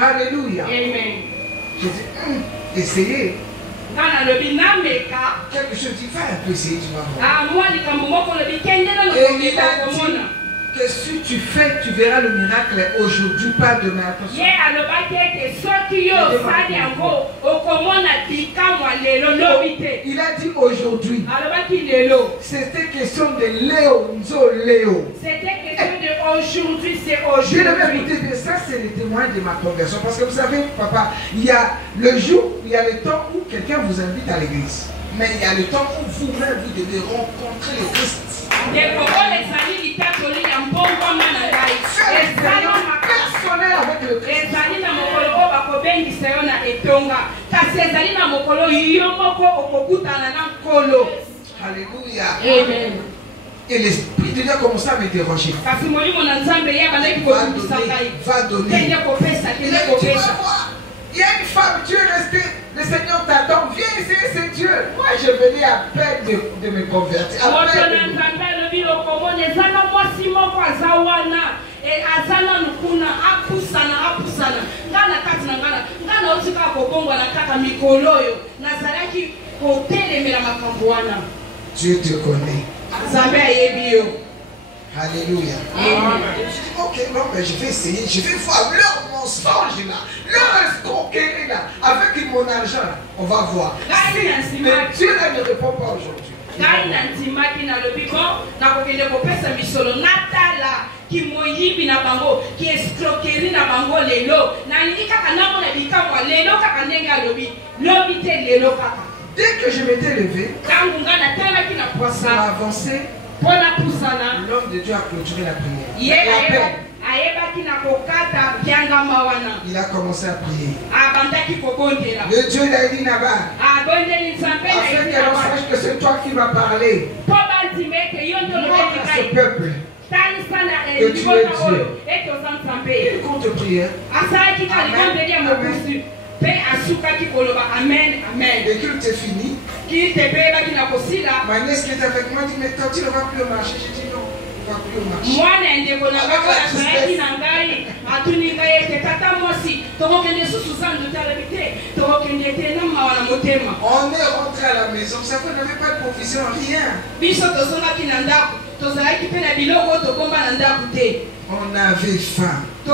Alléluia. Amen. Je dis, essayez. Quelque chose, tu vas un peu essayer, tu vas voir. Et il a dit que si tu fais, tu verras le miracle aujourd'hui, pas demain. Attention. Il a dit aujourd'hui. C'était question de Léo. C'était question de aujourd'hui, c'est aujourd'hui. Ça, c'est le témoin de ma conversion. Parce que vous savez, papa, il y a le jour, il y a le temps où quelqu'un vous invite à l'église. Mais il y a le temps où vous-même, vous devez rencontrer le Christ. Personnel avec le Christ. Alléluia. Amen. Et l'Esprit de Dieu a commencé à me déranger. Va donner. Il a dit, tu vas voir. Il y a une femme, tu es resté, le Seigneur t'attend, viens essayer, c'est Dieu. Moi, je venais à peine de me convertir. Dieu te connaît. Alléluia. Ok, non, mais je vais essayer, je vais voir leur mensonge là, leur escroquerie là, avec mon argent là, on va voir. Si Dieu ne répond pas aujourd'hui. Dès que je m'étais levé, pour avancer, l'homme de Dieu a clôturé la prière. Il a commencé à prier. Le Dieu il a dit Nabal, afin que l'on sache que c'est toi qui vas parler. Montre à ce peuple que tu es Dieu. Il compte prier. Amen. Amen. Et qu'il t'est fini. Ma nièce qui est avec moi dit, mais quand tu ne vas plus au marché, j'ai dit non, on ne va plus au marché. On est rentré à la maison, ça qu'on n'avait pas de provision, rien. On avait faim. Et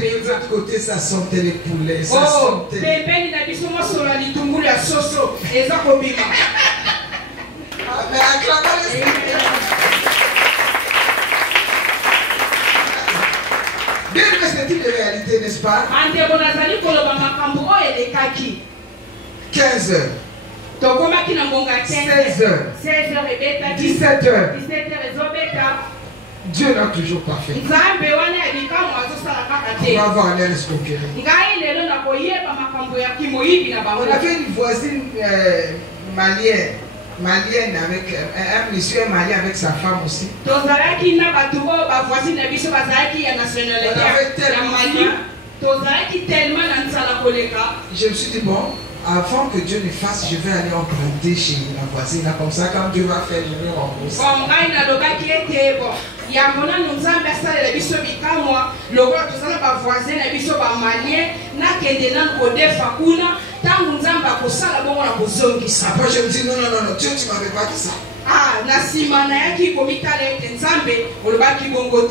de l'autre côté, ça sentait les poulets. Ça sentait. Amen. Mais acclamons le Seigneur. Bien aimé, c'est une réalité, n'est-ce pas? 15 heures. 16 heures. 17 heures. Dieu n'a toujours pas fait. On va avoir l'air escroquerie. On avait une voisine malienne avec un monsieur malien avec sa femme aussi. On avait tellement faim. Je me suis dit, bon, avant que Dieu ne fasse, je vais aller emprunter chez la voisine. Là, comme ça, quand Dieu va faire, je vais rembourser. Après, je me dis, non, Dieu, tu m'avais pas dit ça.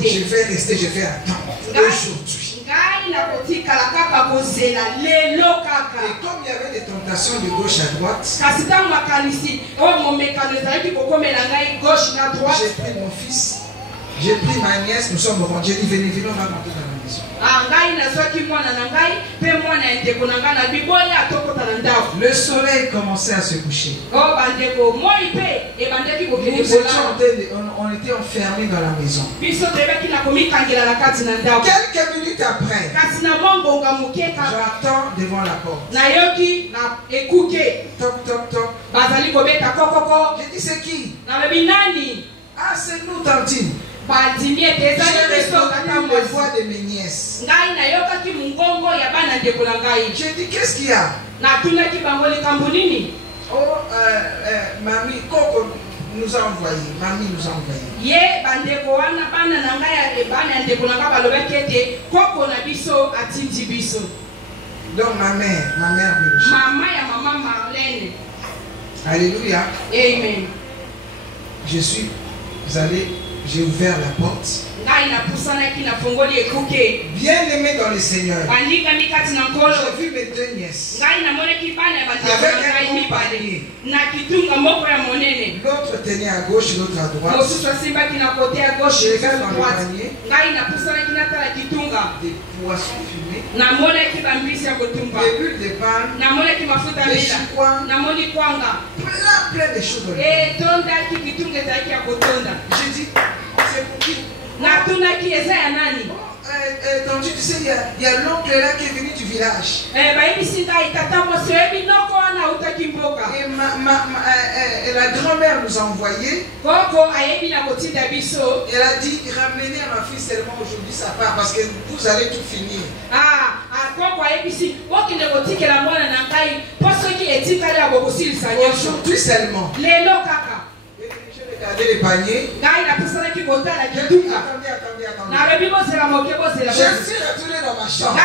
Je vais rester, je vais attendre. Aujourd'hui. Et comme il y avait des tentations de gauche à droite, j'ai pris mon fils, j'ai pris ma nièce, nous sommes rentrés. J'ai dit, venez, on va monter dans la maison. Le soleil commençait à se coucher. On était enfermés dans la maison. Quelques minutes après, j'entends devant la porte. Toc, toc, toc. J'ai dit, c'est qui? Ah, c'est nous, tantine. J'ai entendu la voix de mes nièces. J'ai dit, qu'est-ce qu'il y a? Oh, mamie, Coco nous a envoyé. Mamie nous a envoyé. Donc ma mère me le chante. Alléluia. Amen. Je suis allé, j'ai ouvert la porte. Bien aimé dans le Seigneur. J'ai vu mes deux nièces avec un compagnie. L'autre tenait à gauche, l'autre à droite. J'ai vu dans le panier des poissons fumés, des bulles de pain, des chicoins, plein de choses. J'ai dit, c'est pour qui? Tu sais, il y a l'oncle là qui est venu du village. Et la grand-mère nous a envoyé. Elle a dit, ramenez à ma fille seulement aujourd'hui sa part parce que vous allez tout finir. Aujourd'hui seulement. J'ai regardé les paniers. Attendez. Je suis retourné dans ma chambre.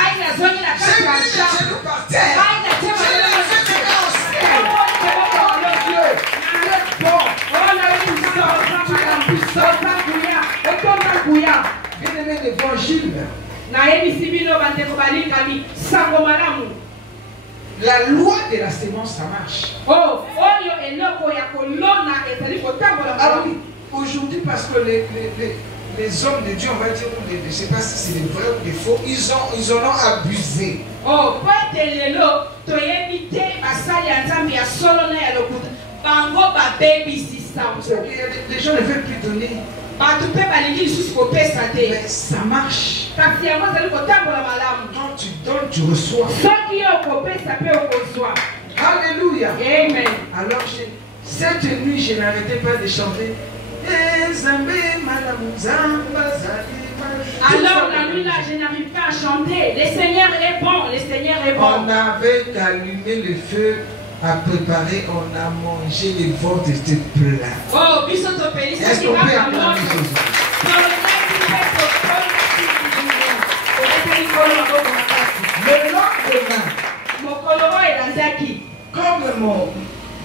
J'ai mis les genoux par terre. Je l'ai fait bien aimé l'évangile. La loi de la sémence, ça marche. Alors oui, aujourd'hui, parce que les hommes de Dieu, on va dire, je ne sais pas si c'est des vrais ou des faux, ils en ont abusé. Les gens ne veulent plus donner. Mais ça marche. Quand tu donnes, tu reçois. Alléluia. Amen. Alors, cette nuit, je n'arrêtais pas de chanter. Alors la nuit là, je n'arrive pas à chanter. Le Seigneur est bon, le Seigneur est bon. On avait allumé le feu à préparer, on a mangé, les ventres étaient pleins. Oh, est-ce qu'on peut acclamer Jésus? Le lendemain, comme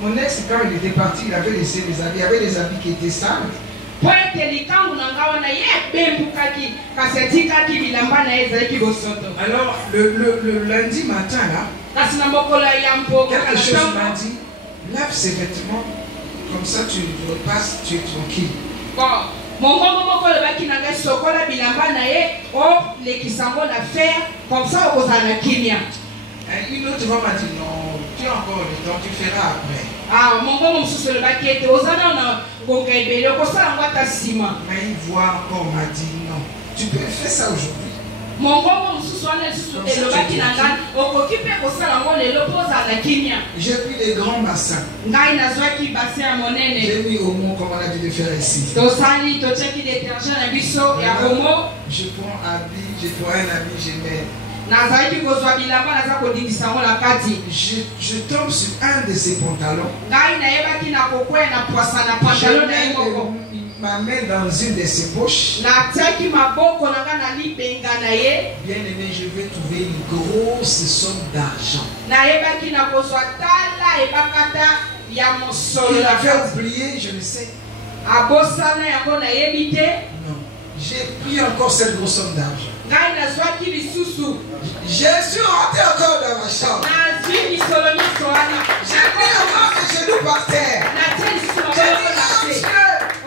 mon ex, quand il était parti, il avait laissé des habits. Il y avait des habits qui étaient sales. Alors, le lundi matin, là, quelque chose m'a dit, lave ses vêtements Comme ça, tu repasses, tu es tranquille. Bon, mon moko le baki na ngai sokola bilamba na ye o lekisango na faire comme ça okozala na kimia. Une autre femme m'a dit non, tu as encore le temps, tu feras après. Ah, mon bon mosusu le baki ete ozana na bonga ebele okosala ngo ata nsima. Mais une voix encore m'a dit non, tu peux faire ça aujourd'hui. Mon bon mosusu wana lisusu elobaki na ngai okoki mpe kosala ngo lelo mpo ozala na kimia. J'ai pris les grands bassins. Ngai nazwaki bassin ya monene. J'ai mis au mot comme on a dit de faire ici. Tosali totiaki détergent na biso ya omo. Je prends un habit, je prends un habit, je mets. Nazalaki kozwa bilamba naza kodingisa ngo na kati. Je tombe sur un de ces pantalons. Ngai nayebaki na kokwea na poisa na pantalon na ye moko. Ma main dans une de ses poches. Natiaki maboko na nga na libenga na ye. Bien aimé, je vais trouver une grosse somme d'argent. Nayebaki na kozwa tala ebakata ya mosolo. Il avait oublié, je ne sais. Abosana yango nayebi te. Non. J'ai pris encore cette grosse somme d'argent. Ngai nazwaki lisusu. Je suis rentré encore dans ma chambre. Nazwi misolo nyonso wana. J'ai mis encore mes genoux par terre. Natie lisusu J'ai maboko dit, na oh se. Dieu,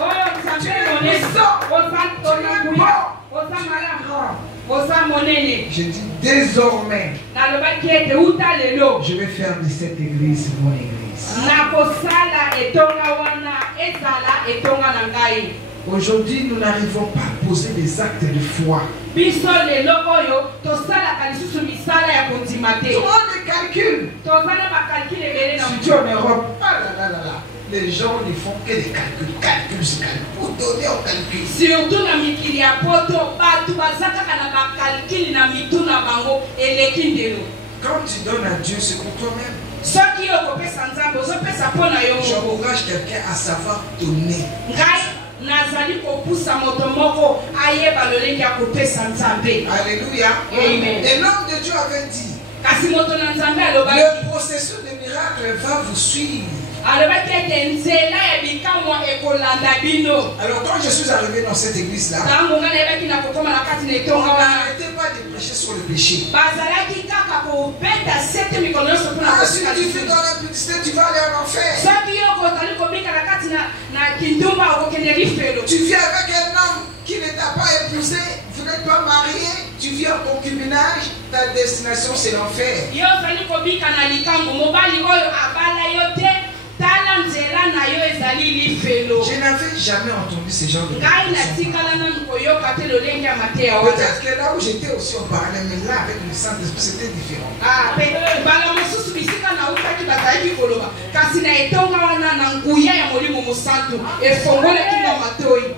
Oh Nzambe monene. Oza malamu. Oza monene. je dis désormais, Nalobaki ete uta lelo. je vais faire de cette église mon église. Nakosala etonga wana ezala etonga na ngai. Aujourd'hui, nous n'arrivons pas à poser des actes de foi. Biso lelo oyo tosalaka lisusu misala ya kondima te. Tout le monde calcule. Toza na bakalkile ebele na Si tu es en Europe, ah là là là là, les gens ne font que des calculs, calculs. Pour donner au calcul. surtout na mikili ya poto bato baza kaka na bakalkile na mitu na bango eleki ndelo. Quand tu donnes à Dieu, c'est pour toi-même. Soki okopesa nzambe ozopesa mpo na yo moko. J'encourage quelqu'un à savoir donner. Ngai nazali kopusa moto moko ayeba lolenge ya kopesa nzambe. Alléluia. Amen. Et l'homme de Dieu avait dit, Kasi moto na nzambe alobaki. le processus de miracle va vous suivre. Alobaki ete nzela ya bikamwa ekolanda bino. Alors quand je suis arrivé dans cette église-là, Ntango nga nayebaki na kokoma na kati na on etonga wana. n'arrêtait pas de prêcher sur le péché. Bazalaki kaka kobeta sete mikolo nyonso mpona Ah, si kosika tu vis lisusu. dans la publicité, tu vas aller en enfer. Soki yo kozali kobika na kati na kindumba okokende lifelo. Tu vis avec un homme qui ne t'a pas épousé, vous n'êtes pas marié, tu vis en concubinage, ta destination c'est l'enfer. Yo ozali kobika na likambo mobali oyo abala yo te. Tala nzela na yo ezali lifelo. Je n'avais jamais entendu ce genre de Ngai choses. natikala nanu koyoka te lolenge ya mateya wana. Peut-être que là où j'étais aussi on parlait, mais là avec le Saint-Esprit c'était différent. Ah, pe bala mosusu bisika na utaki bazalaki koloba. Kasi na etonga wana na nguya ya molimo mosantu efongolaki na matoi.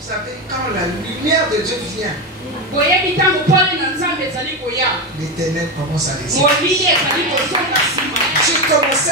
Vous savez, quand la lumière de Dieu vient, Boyebi ntango pole na nzambe ezali koya. l'éternel commence à laisser. Molili ezali kozonga nsima. J'ai commencé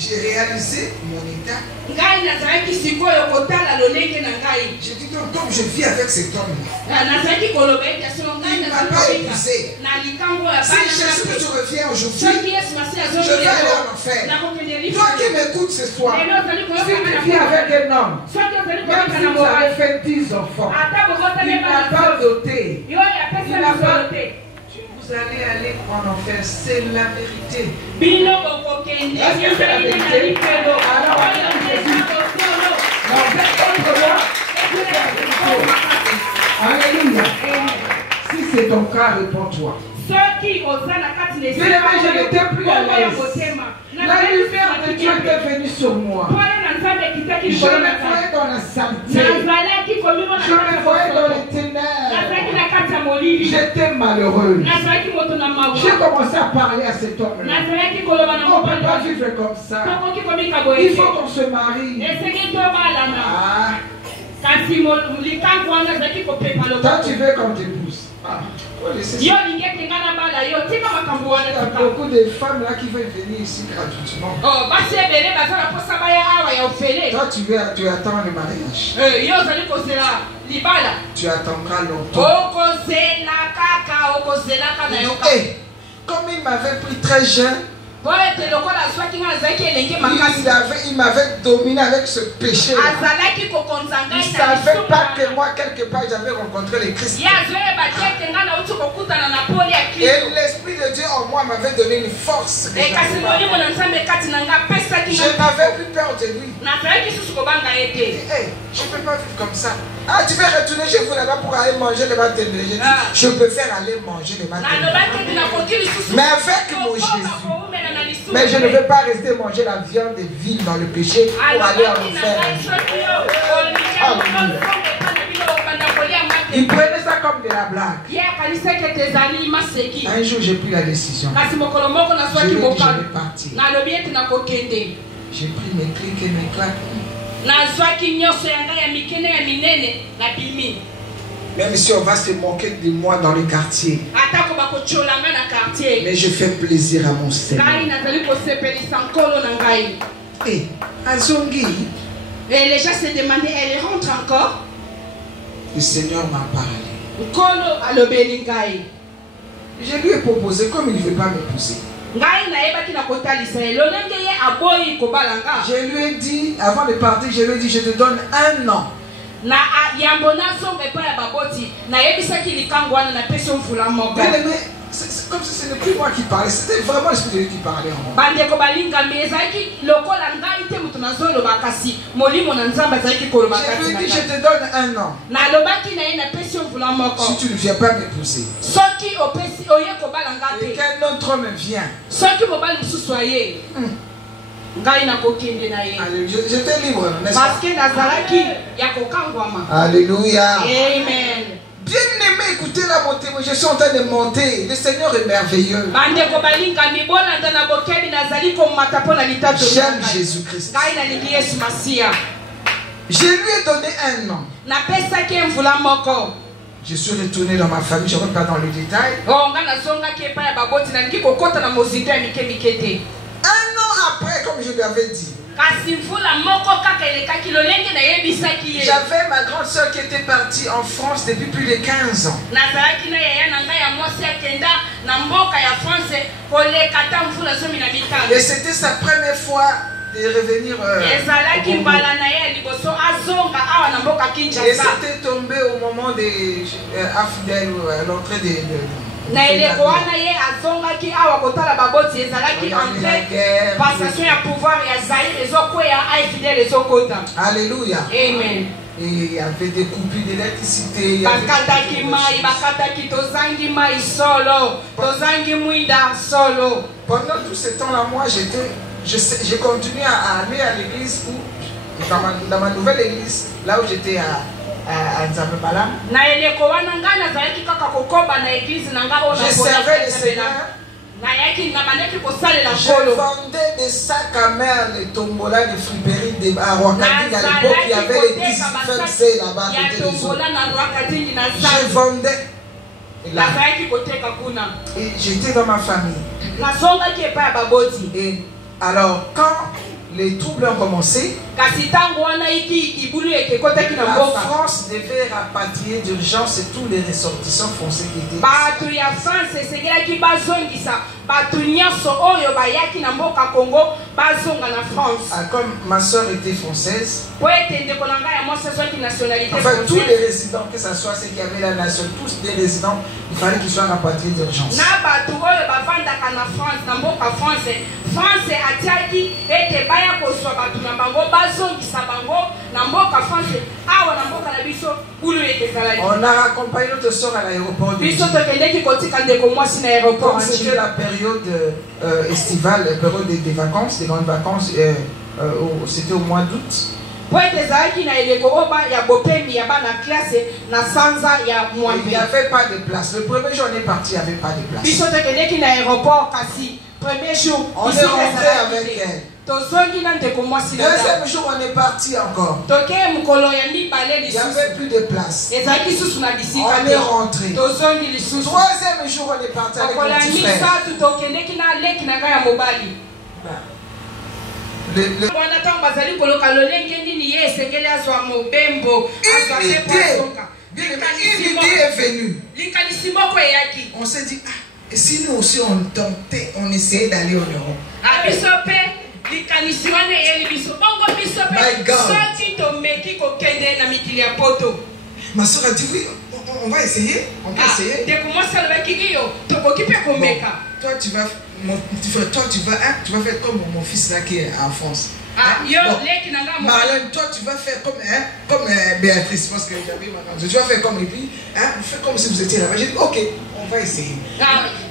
j'ai réalisé mon état. Ngai nazalaki sikoyo kotala lolenge na ngai. J'ai dit donc, comme je vis avec cet homme-là, Nazalaki koloba ete solo ngai il ne m'a nazali pas kobika épousé. na likambo ya Si bana Jésus que na tu pe. reviens aujourd'hui, Soki Yesu masi je azongi vais aller lelo en enfer. nakokende Toi lifelo. qui m'écoutes ce soir, Lelo ozali si koyoka tu na vis avec un homme, soki ozali même kobika si na vous avez mobali fait 10 enfants, ata bokotami il n'a pas doté, yo yapesa Il n'a lisolo pas- te. vous allez aller en enfer, c'est la vérité. Bino bokokende Est-ce que c'est la bino na vérité? lifelo. Alors, Oyo eza bosolo. Non, c'est contre moi. Alléluia. Si c'est ton cas, réponds-toi. Soki oza na kati na Bien aimé, je n'étais plus à bongo ya l'aise. motema. La lumière de Dieu était venue sur moi. Pole na nzambe ekitaki Je likolo me na ngai. voyais dans la saleté. Nazalaki komimona Je me voyais dans les nazalaki ténèbres. na kati ya molili. J'étais malheureuse. Nazalaki moto na mawa. J'ai commencé à parler à cet homme-là. Nazalaki koloba na On ne peut mobali pas oyo. vivre comme ça. Tokoki komika boye Il te. faut qu'on se marie. Esengeli tobalana. Ah, Kasi likambo wana ezalaki kopepa toi loboko. tu veux qu'on t'épouse. Ah, faut laisser ça. Yo olingi ete ngai nabala yo tika makambo wana Il y a kaka. beaucoup de femmes là qui veulent venir ici gratuitement. Oh, basi ebele baza na mposa baya awa ya ofele. Toi tu attends le mariage. Yo ozali kozela libala. Tu attendras longtemps. Okozela kaka okozelaka na yo kaka. Et comme il m'avait pris très jeune, Po ete lokola azwaki ngai azalaki elenge makasi. il m'avait dominé avec ce péché. Azalaki kokonza Il ngai ne na savait pas que lisumu. moi, quelque part, j'avais rencontré le Christ. Ye azoyeba te ete ngai nauti kokutana na poli ya Et Kristo. l'Esprit de Dieu en moi m'avait donné une force. Kasi molimo na nzambe kati na ngai apesaki n'avais plus peur de lui. Je ne peux pas vivre comme ça. Ah, tu veux retourner chez vous là-bas pour aller manger le matin. Je préfère aller manger le matin. Mais avec mon Jésus. Mais je ne veux pas rester manger la viande et vivre dans le péché pour aller en enfer. Il prenait ça comme de la blague. Un jour, j'ai pris la décision. Je vais partir. J'ai pris mes clics et mes claques. Même si on va se moquer de moi dans le quartier, mais je fais plaisir à mon Seigneur. Et Azongi, et les gens se demandaient, elle rentre encore? Le Seigneur m'a parlé. Je lui ai proposé, comme il ne veut pas m'épouser. Je lui ai dit, avant de partir, je lui ai dit, je te donne 1 an. Bien aimé, c'est comme si ce n'est plus moi qui parlais, c'était vraiment l'Esprit de Dieu qui parlait en moi. Je lui ai dit, je te donne 1 an. Si tu ne viens pas m'épouser, et qu'un autre homme vient, j'étais libre, n'est-ce pas? Alléluia. Amen. Bien-aimé, écoutez la montée. Je suis en train de monter. Le Seigneur est merveilleux. J'aime Jésus-Christ. Je lui ai donné 1 an. Je suis retourné dans ma famille. Je ne rentre pas dans le détail. 1 an après, comme je lui avais dit, j'avais ma grande soeur qui était partie en France depuis plus de 15 ans. Et c'était sa première fois de revenir et c'était tombé au moment de l'entrée de Alléluia. Amen. Et il y avait des coupures d'électricité. Pendant tout ce temps-là, moi, j'ai continué à aller à l'église, dans ma nouvelle église, là où j'étais à Nzambe-Balam. Je servais le Seigneur. Je vendais des sacs à mer, des tombolas, des friperies, à Rwakading. À l'époque, il y avait l'église FMC là-bas. Je vendais. Et j'étais dans ma famille. Et alors, quand les troubles ont commencé, la France devait rapatrier d'urgence tous les ressortissants français qui étaient comme ma soeur était française, enfin tous les résidents, que ce soit ceux qui avaient la nation, tous les résidents, il fallait qu'ils soient rapatriés d'urgence. On a accompagné notre soeur à l'aéroport. Comme c'était la période estivale, la période des vacances, des grandes vacances, c'était au mois d'août. Il n'y avait pas de place. Le premier jour on est parti, il n'y avait pas de place. Premier jour, on est rentré avec elle. Deuxième jour, on est parti encore. Il n'y avait plus de place. On est rentré. Troisième jour, on est parti avec mon petit frère. Une idée est venue. On s'est dit, et si nous aussi on tentait, on essayait d'aller en Europe. My God. Ma soeur a dit oui, on va essayer. On peut essayer. Bon. toi tu vas faire comme mon fils là qui est en France. Marlène, toi tu vas faire comme Béatrice, parce que j'avais ma femme. Tu vas faire comme et puis, fais comme si vous étiez là-bas. J'ai dit, ok, on va essayer.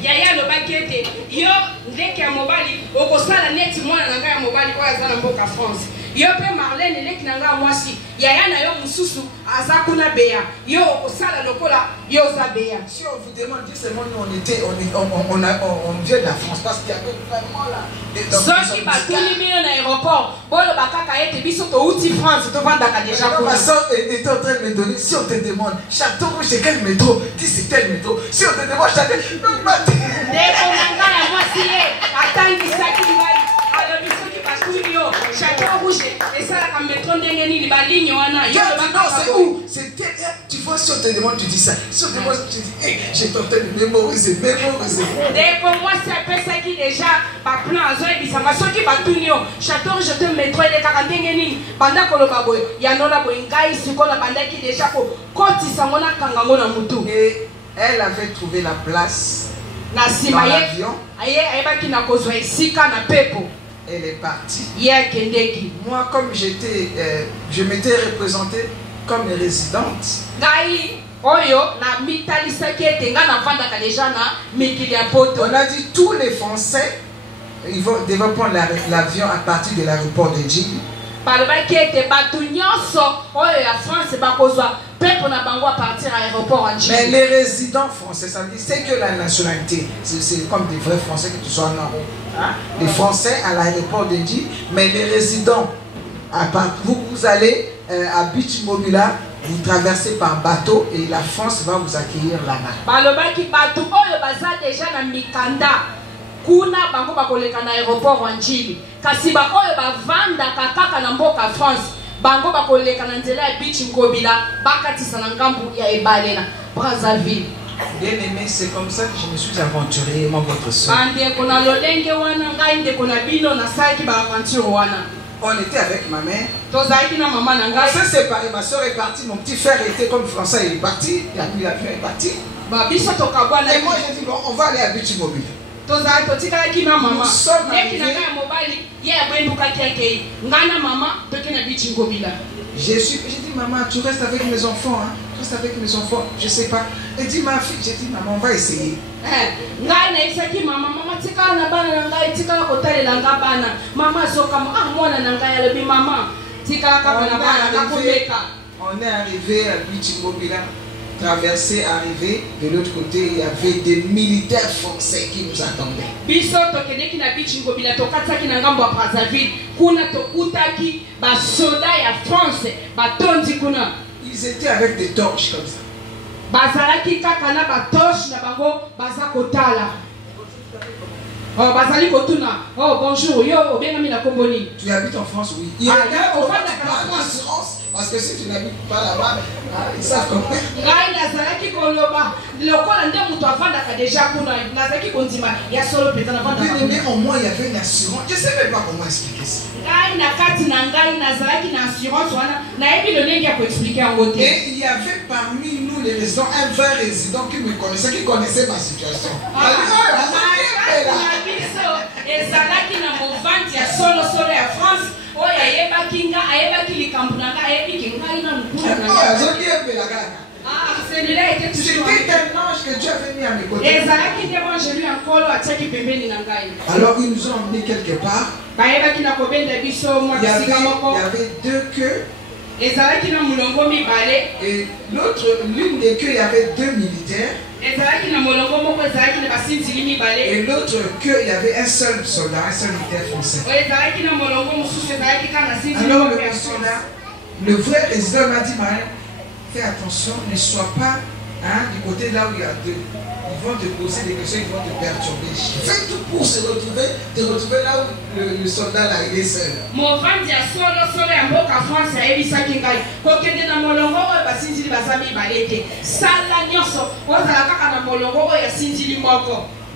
Yaya le bakete, yo ndeke ya mobali, okosala neti mwana na ngai ya mobali oyo aza na mboka France. Yo pe Marlène leki na ngai mwasi, yaya na yo mususu aza kuna beya. Yo okosala lokola yo za beya. Si on vous demande, dis seulement nous on vient de la France parce qu'il y avait vraiment là. Soki batuni bino na aéroport, bolo bakaka ete biso to uti France to vandaka déjà kuna. Ma soeur était en train de me donner, si on te demande, Château Rouge c'est quel métro? Dis c'est tel métro. Si on te demande Château Rouge, ndeko nanga ya mwasi ye, atangisaki ngai. Alors biso ki batuni yo, Château Rouge esalaka métro ndenge nini baligno wana. Yo non, c'est où? C'est tel. Tu vois, si on te demande, tu dis ça. Si on te demande, tu dis, hey, j'ai tenté de mémoriser. Ndeko mwasi apesaki déjà ba plan azoyebisanga soki batuni yo Château Rouge te métro elekaka ndenge nini banda koloba boye yanona boye ngai sikoyo bandaki déjà kokotisa ngo na kanga ngo na mutu. Et elle avait trouvé la place na nsima dans l'avion. ayebaki na kozwa esika na pepo. Elle est partie. Ye akendeki. Moi, comme je m'étais représentée comme résidente. Ngai oyo na mitalisaki ete nga na vandaka déjà na mikili ya poto. On a dit tous les Français devaient prendre l'avion à partir de l'aéroport de Djibouti. balobaki ete bato nyonso oyo ya France bakozwa pepo na bango à partir à l'aéroport en Djibouti. Mais les résidents français, ça veut dire c'est que la nationalité, c'est comme des vrais Français que tu sois en Europe. Hein? Les Français à l'aéroport de Djibouti, mais les résidents, vous allez à Beach Mobila, vous traversez par bateau et la France va vous accueillir là-bas. Balobaki bato oyo baza déjà na mikanda. Kuna bango bakoleka na aéroport en Djibouti. Kasi ba oyo bavandaka kaka na mboka France. Bango bakoleka na nzela ya Beach Ngobila bakatisa na ngambu ya ebale na Brazzaville. Bien aimé, c'est comme ça que je me suis aventuré, moi votre soeur. Ande kona lolenge wana ngai nde kona bino na saki ba aventure wana. On était avec ma mère. On s'est séparés, ma soeur est partie, mon petit frère était comme français, il est parti, l'avion est parti. Et moi j'ai dit bon, on va aller à Beach Mobile. Nous sommes arrivés. J'ai dit maman, tu restes avec mes enfants, hein? Tu restes avec mes enfants, je sais pas. Elle dit ma fille, j'ai dit maman, on va essayer. On est arrivé à Beach Mobile, traversé, arrivé. De l'autre côté, il y avait des militaires français qui nous attendaient. Ils étaient avec des torches comme ça. Oh, bazali kotuna. Oh, bonjour. Yo, obenga na komboni. Tu habites en France, oui. Il y a l'assurance. Parce que si tu n'habites pas là-bas, ils savent comment. Ngai nazalaki koloba. Lokola nde mutu avandaka déjà kuna. Nazalaki kondima. Ya solo peta na vanda. Mais au moins il y avait une assurance. Je ne sais même pas comment expliquer ça. Ngai na kati na ngai nazalaki na assurance wana. Na ebi le ndenge ya ko expliquer en côté. Et il y avait parmi nous les résidents un vrai résident qui me connaissait, qui connaissait ma situation. Ezalaki na movante ya solo ya France oyo ayebaki nga ayebaki likambo na nga ayebiki ngai na mukuna na nga. Celui-là était toujours c'était un ange que Dieu avait mis à mes côtés. Ezalaki nde moi j'ai lu encore atiaki pembeni na ngai. Alors ils nous ont emmenés quelque part. Bayebaki na kobenda biso mwa bisika moko. Il y avait deux queues. Ezalaki na mulongo mibale. Et l'une des queues, il y avait deux militaires. Et l'autre queue, il y avait un seul soldat, un seul militaire français. Alors le soldat, le vrai résident m'a dit, fais attention, ne sois pas du côté là où il y a deux. Ils vont te poser des questions, ils vont te perturber. Fais tout pour te retrouver là où le soldat là, il est seul.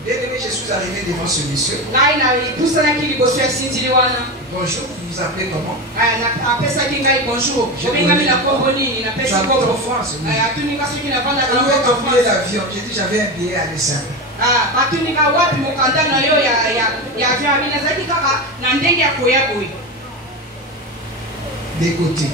Bien aimé, je suis arrivé devant ce monsieur. Bonjour, vous vous appelez comment? Bonjour. Tu habites en France, oui. Où est ton billet d'avion? J'ai dit j'avais un billet à descendre. batuninga wapi mokanda na yo ya avion abi nazalaki kaka na ndenge ya koya boye des côtés.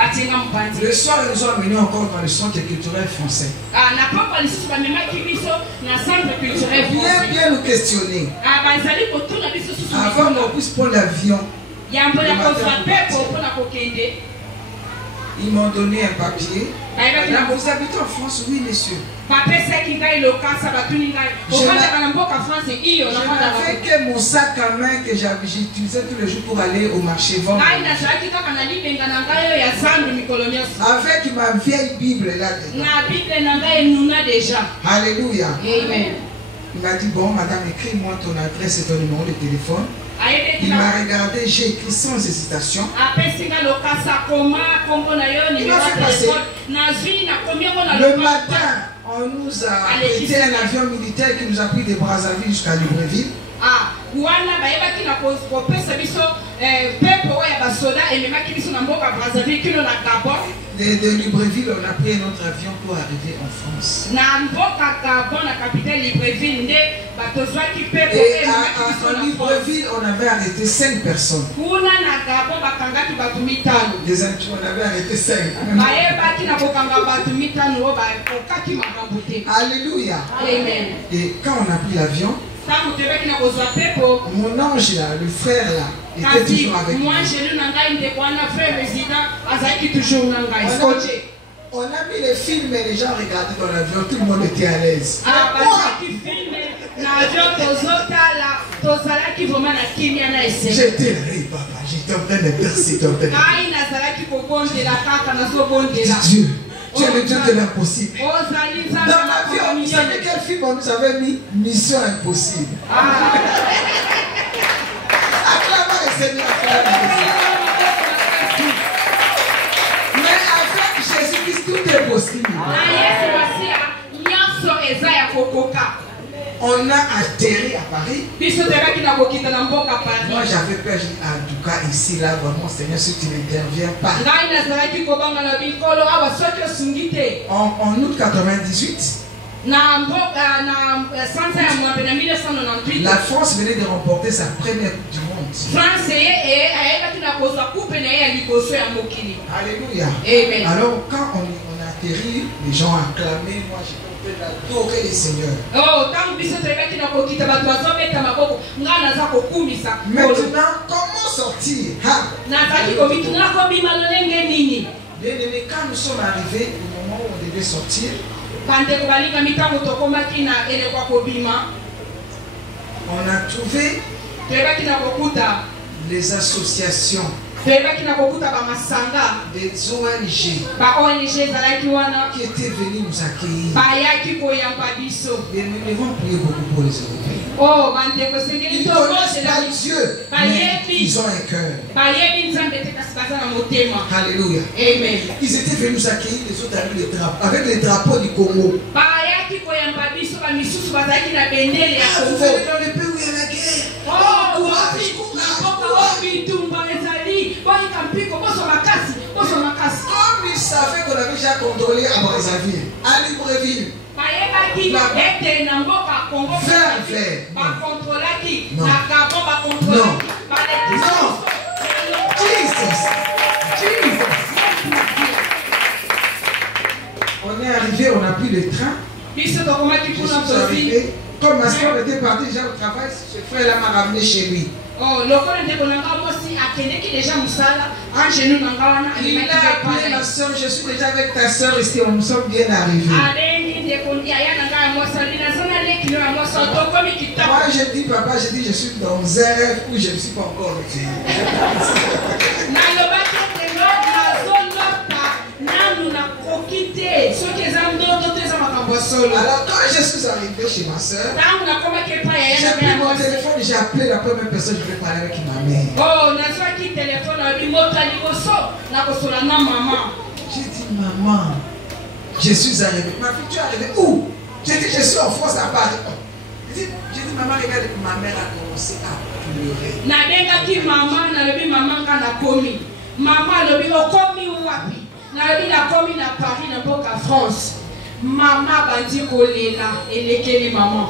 batinga mopanzi. Le soir, ils nous ont amenés encore dans le centre culturel français. Na papa lisusu bamemaki biso na centre culturel français. Bien nous questionner. Bazali kotuna biso susu avant qu'on puisse prendre l'avion. Yambo ya kozwa pepo mpona kokende. Ils m'ont donné un papier. Là, vous habitez en France? Oui, monsieur. Je n'avais que mon sac à main que j'utilisais tous les jours pour aller au marché vendre. Avec ma vieille Bible là-dedans. Alléluia. Amen. Il m'a dit, bon, madame, écris-moi ton adresse et ton numéro de téléphone. Il m'a regardé, j'ai écrit sans hésitation. Le matin, on nous a prêté un avion militaire qui nous a pris de Brazzaville jusqu'à Libreville. De Libreville, on a pris un autre avion pour arriver en France. Et en Libreville, on avait arrêté 5 personnes. Les intrus, on avait arrêté 5. Alléluia. Amen. Et quand on a pris l'avion, mon ange là, le frère là, était toujours avec moi. On a mis les films et les gens regardaient dans l'avion, tout le monde était à l'aise. J'étais là, papa, j'étais en train de percer, Dieu. Tu es le Dieu de l'impossible. Dans l'avion, vous savez quel film on nous avait mis? Mission impossible. Acclamons le Seigneur. Mais avec Jésus-Christ, tout est possible. On a atterri à Paris. Moi j'avais peur, en tout cas ici, là, vraiment, Seigneur, si tu n'interviens pas. En août 98, la France venait de remporter sa première Coupe du Monde. Alléluia. Amen. Alors quand on a atterri, les gens acclamaient, moi j'ai d'adorer les seigneurs. Maintenant, comment sortir? Bien aimé, quand nous sommes arrivés au moment où on devait sortir, on a trouvé les associations, des ONG qui étaient venus nous accueillir. Et nous devons prier beaucoup pour les Européens. Ils connaissent pas Dieu, mais ils ont un cœur. Alléluia. Amen. Ils étaient venus nous accueillir, les autres avec les drapeaux du Congo. Vous venez dans le pays où il y a la guerre. Courage, comme ils savaient qu'on avait déjà contrôlé à Brazzaville, à Libreville, on est arrivé, on a pris le train. Je suis arrivé. Comme ma soeur était partie déjà au travail, ce frère-là m'a ramené chez lui. Il a appelé ma soeur, je suis déjà avec ta soeur ici, nous sommes bien arrivés. Moi je dis papa, je dis je suis dans un rêve où je ne suis pas encore réveillé. Alors quand je suis arrivé chez ma soeur, j'ai pris mon téléphone et j'ai appelé la première personne que je vais parler avec ma mère. J'ai dit maman, je suis arrivé. Ma fille, tu es arrivée où? J'ai dit je suis en France là-bas. J'ai dit maman, regarde, ma mère a commencé à pleurer. Maman, na Paris, na Paris, France. Maman bandi kolela elekeli maman.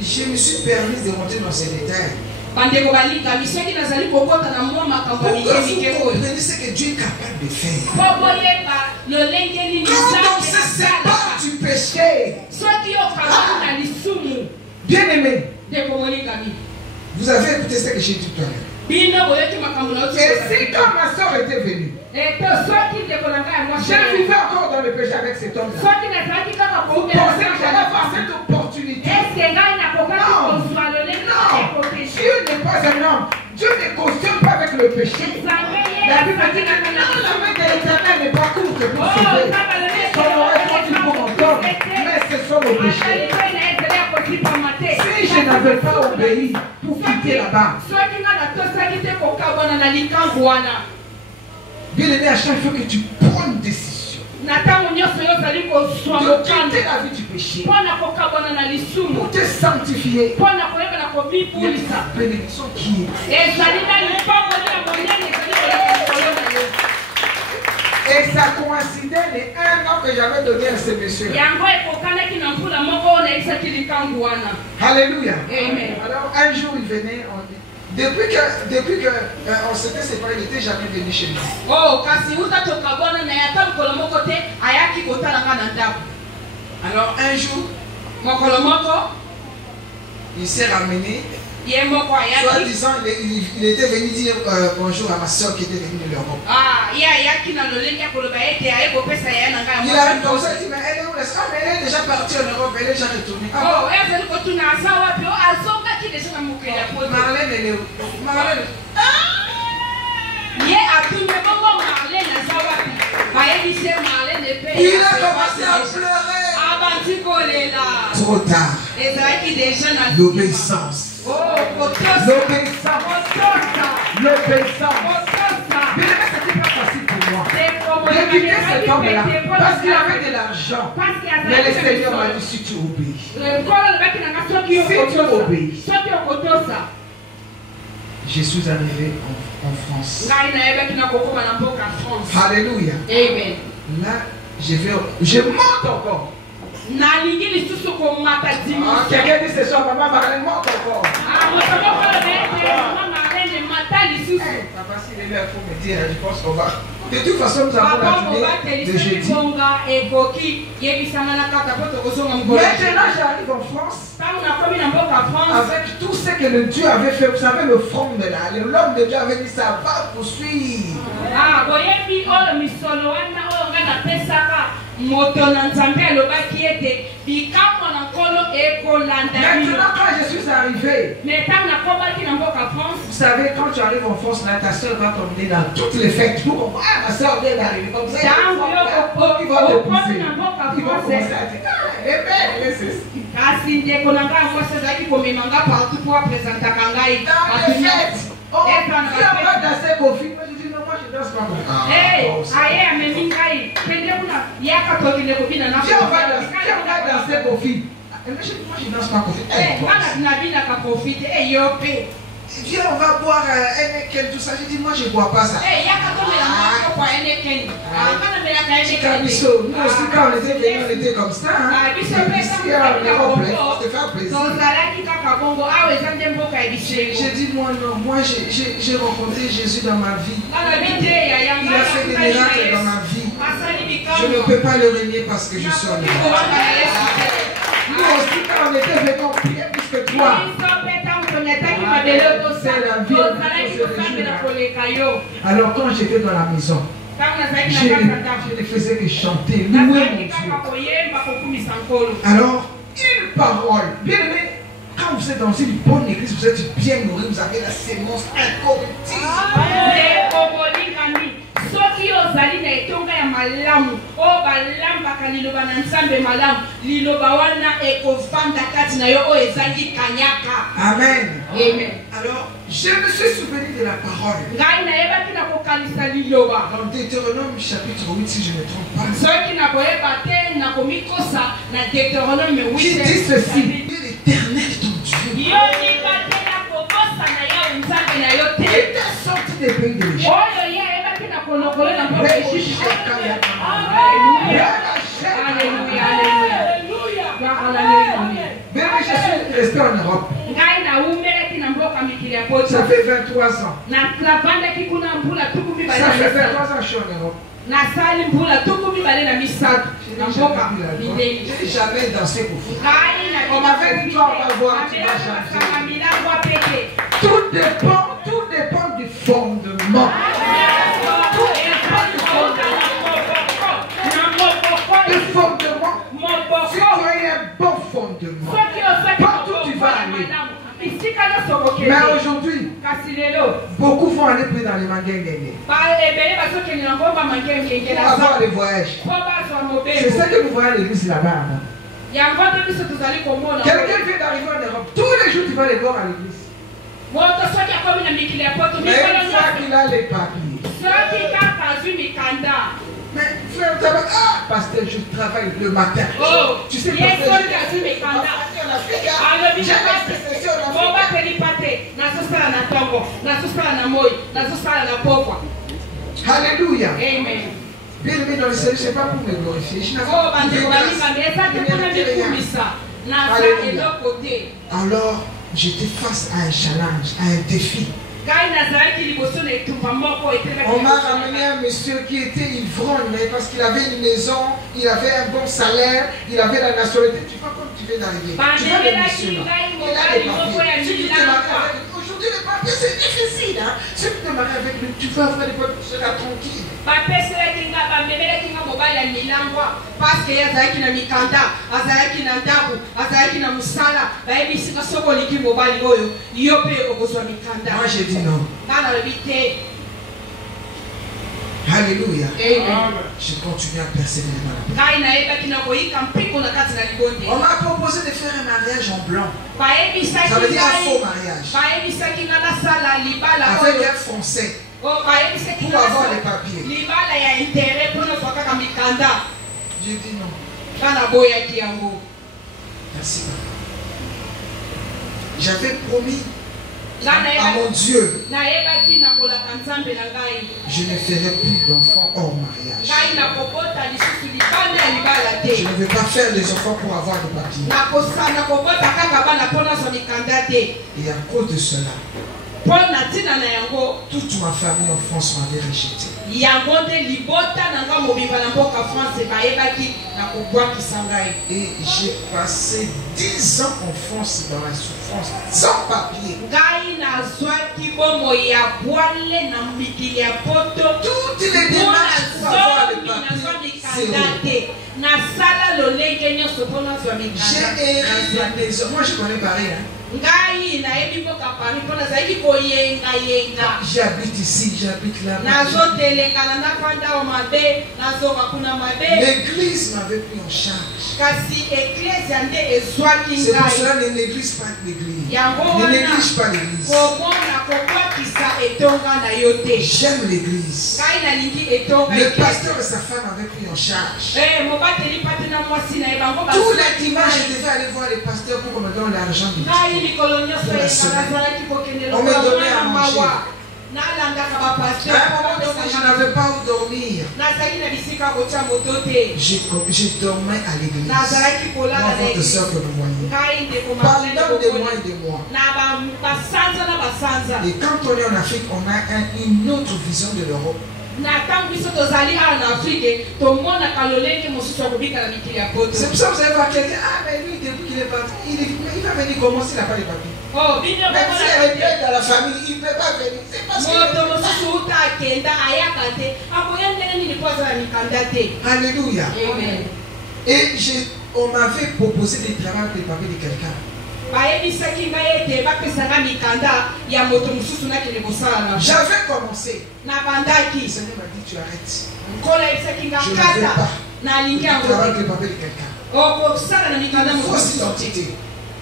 Je me suis permis de rentrer dans ces détails. Bandeko balika miseki nazali kokota na mwa makambo ya Pourquoi vous mike koyo. comprenez ce que Dieu est capable de faire? Po boyeba lolengeli Quand on nzambe se sépare du péché, soki okaba na lisumu bien aimé, ndeko molingami. vous avez écouté ce que j'ai dit tout à l'heure. Bino boyoki makambo na Et si quand ma soeur était venue, to soki ndeko na ngai moi je vivais encore dans le péché avec cet homme-là. soki nazalaki kaka Vous pensez que j'allais avoir cette opportunité? eske ngai nakokaki kozwa lolenge ekopeche Dieu n'est pas un homme. Dieu ne cautionne pas avec le péché. La Bible dit que non, la main de l'Éternel n'est pas courte pour sauver. Son oreille continue pour entendre, mais ce sont nos péchés. Si je n'avais pas obéi pour quitter là-bas, bien aimé, à chaque fois que tu prends une décision de quitter la vie du péché, pour te sanctifier, pour sa bénédiction qui est. Et ça coïncidait les 1 an que j'avais donné à ce monsieur. Alléluia. Amen. Alors un jour il venait, depuis que on s'était séparés, il n'était jamais venu chez nous. Alors un jour, il s'est ramené. Soi-disant, il était venu dire bonjour à ma soeur qui était venue de l'Europe. Il arrive comme ça, il dit mais elle est où? Ah mais elle est déjà partie en Europe, elle est déjà retournée. Ah, Marlène, elle est où? Marlène. Il a commencé à pleurer. Trop tard. L'obéissance. L'obéissance. L'obéissance. Mais c'était pas facile pour moi. J'ai quitté cet homme-là parce qu'il avait de l'argent. Mais le Seigneur m'a dit si tu obéis. Si tu obéis. Je suis arrivé en France. Alléluia. Amen. Là, je monte encore. Quelqu'un dit ce soir, maman Marlène monte encore. Papa, s'il est là, il faut me dire, je pense qu'on va. De toute façon, nous avons la journée de jeudi. Maintenant, j'arrive en France avec tout ce que le Dieu avait fait. Vous savez, le front de là, l'homme de Dieu avait dit ça va poursuivre. Maintenant, quand je suis arrivé, vous savez, quand tu arrives en France, là, ta soeur va t'emmener dans toutes les fêtes. Pour comprendre, ma soeur vient d'arriver comme ça. Il va te pousser. Il va commencer à dire, elle est belle, elle est ceci. Dans les fêtes, si on va danser Kofi, moi je dis non, moi je danse pas Kofi. Si on va danser Kofi, moi je danse pas Kofi. Viens, on va boire Heineken, tout ça. Je dis, moi je bois pas ça. Nous aussi, quand on était venus, on était comme ça. Ici, on est complet, pour te faire plaisir. J'ai dit, moi non, moi j'ai rencontré Jésus dans ma vie. Il a fait des miracles dans ma vie. Je ne peux pas le renier parce que je suis en Europe. Nous aussi, quand on était venus, on priait plus que toi. Alors quand j'étais dans la maison, je ne faisais que chanter, louer mon Dieu. Alors, une parole, bien aimé, quand vous êtes dans une bonne église, vous êtes bien nourri, vous avez la sémence incorruptible. soki ozali na etonga ya malamu o balambaka liloba na nzambe malamu liloba wana ekovanda kati na yo o ezangi kanyaka. Amen. Amen. Alors, je me suis souvenu de la parole. Ngai nayebaki na kokanisa liloba. Dans Deutéronome chapitre 8, si je ne me trompe pas. Soki na koyeba te na komikosa na Deutéronome 8. Qui dit ceci? L'Éternel ton Dieu. Yo ni batela kokosa na yo nzambe na yo te. Il t'a sorti des pays de l'Égypte. Oyo ya ebaki na Mais je suis resté en Europe. Ça fait 23 ans. Ça fait 23 ans que je suis en Europe. Je n'ai jamais dansé pour vous. On m'avait dit, toi, on va voir, tu vas chanter. Tout dépend du fondement. Tout dépend du fondement. Si tu as un bon fondement, partout tu vas aller. Mais aujourd'hui, beaucoup vont aller plus dans les manguingues. Pour avoir les voyages. C'est ça que vous voyez à l'église là-bas. Quelqu'un vient d'arriver en Europe. Tous les jours, tu vas les voir à l'église. Mais une fois qu'il a les papiers. Mais frère, pasteur, je travaille le matin. Tu sais, pasteur, Alléluia. Amen. Bien aimé dans le Seigneur, ce n'est pas pour me glorifier. Je n'ai pas Alors, j'étais face à un challenge, à un défi. On m'a ramené un monsieur qui était ivrogne, mais parce qu'il avait une maison, il avait un bon salaire, il avait la nationalité. Tu vois comme tu viens d'arriver. Tu vois le monsieur là. Il a des papiers. Si tu te maries avec lui, aujourd'hui les papiers c'est difficile. Hein? Si tu te maries avec lui, tu vas avoir des papiers, tu seras tranquille. Parce que azalaki na mikanda, azalaki na ndaku, azalaki na musala, bayebi sika soko liki mobali oyo, yo pe okozwa mikanda. Moi j'ai dit non. Alléluia. Je continue à persévérer dans la paix. On m'a proposé de faire un mariage en blanc. Ça veut dire un faux mariage. Avec un Français. Pour avoir les papiers. J'ai dit non. Merci. J'avais promis à mon Dieu, je ne ferai plus d'enfants hors mariage. Je ne veux pas faire des enfants pour avoir des papiers. Et à cause de cela, toute ma famille en France m'avait rejeté. Et j'ai passé 10 ans en France dans la souffrance, sans papier. Toutes les démarches pour avoir les papiers, j'ai erré la maison. Moi je connais Paris. Hein. J'habite ici, j'habite là. L'église m'avait pris en charge. C'est pour cela que ne néglige pas l'église. Ne néglige pas l'église. J'aime l'église. Le pasteur et sa femme avaient pris en charge. Tous les dimanches, je devais aller voir les pasteurs pour qu'on me donne l'argent du temps. On me donnait à manger. À un moment donné, je n'avais pas où dormir. Je dormais à l'église. Moi, votre soeur que vous voyez. Pendant des mois et des mois. Et quand on est en Afrique, on a une autre vision de l'Europe. C'est pour ça que vous allez voir quelqu'un. Ah, mais lui, depuis qu'il est parti, il va venir comment s'il n'a pas les papiers. Même s'il est bien dans la famille, il ne peut pas venir. C'est parce que. Alléluia. Et on m'avait proposé de travailler avec les papiers de quelqu'un. J'avais commencé. Le Seigneur m'a dit tu arrêtes. Je ne veux pas. Tu travailles avec les papiers de quelqu'un. Fausse identité.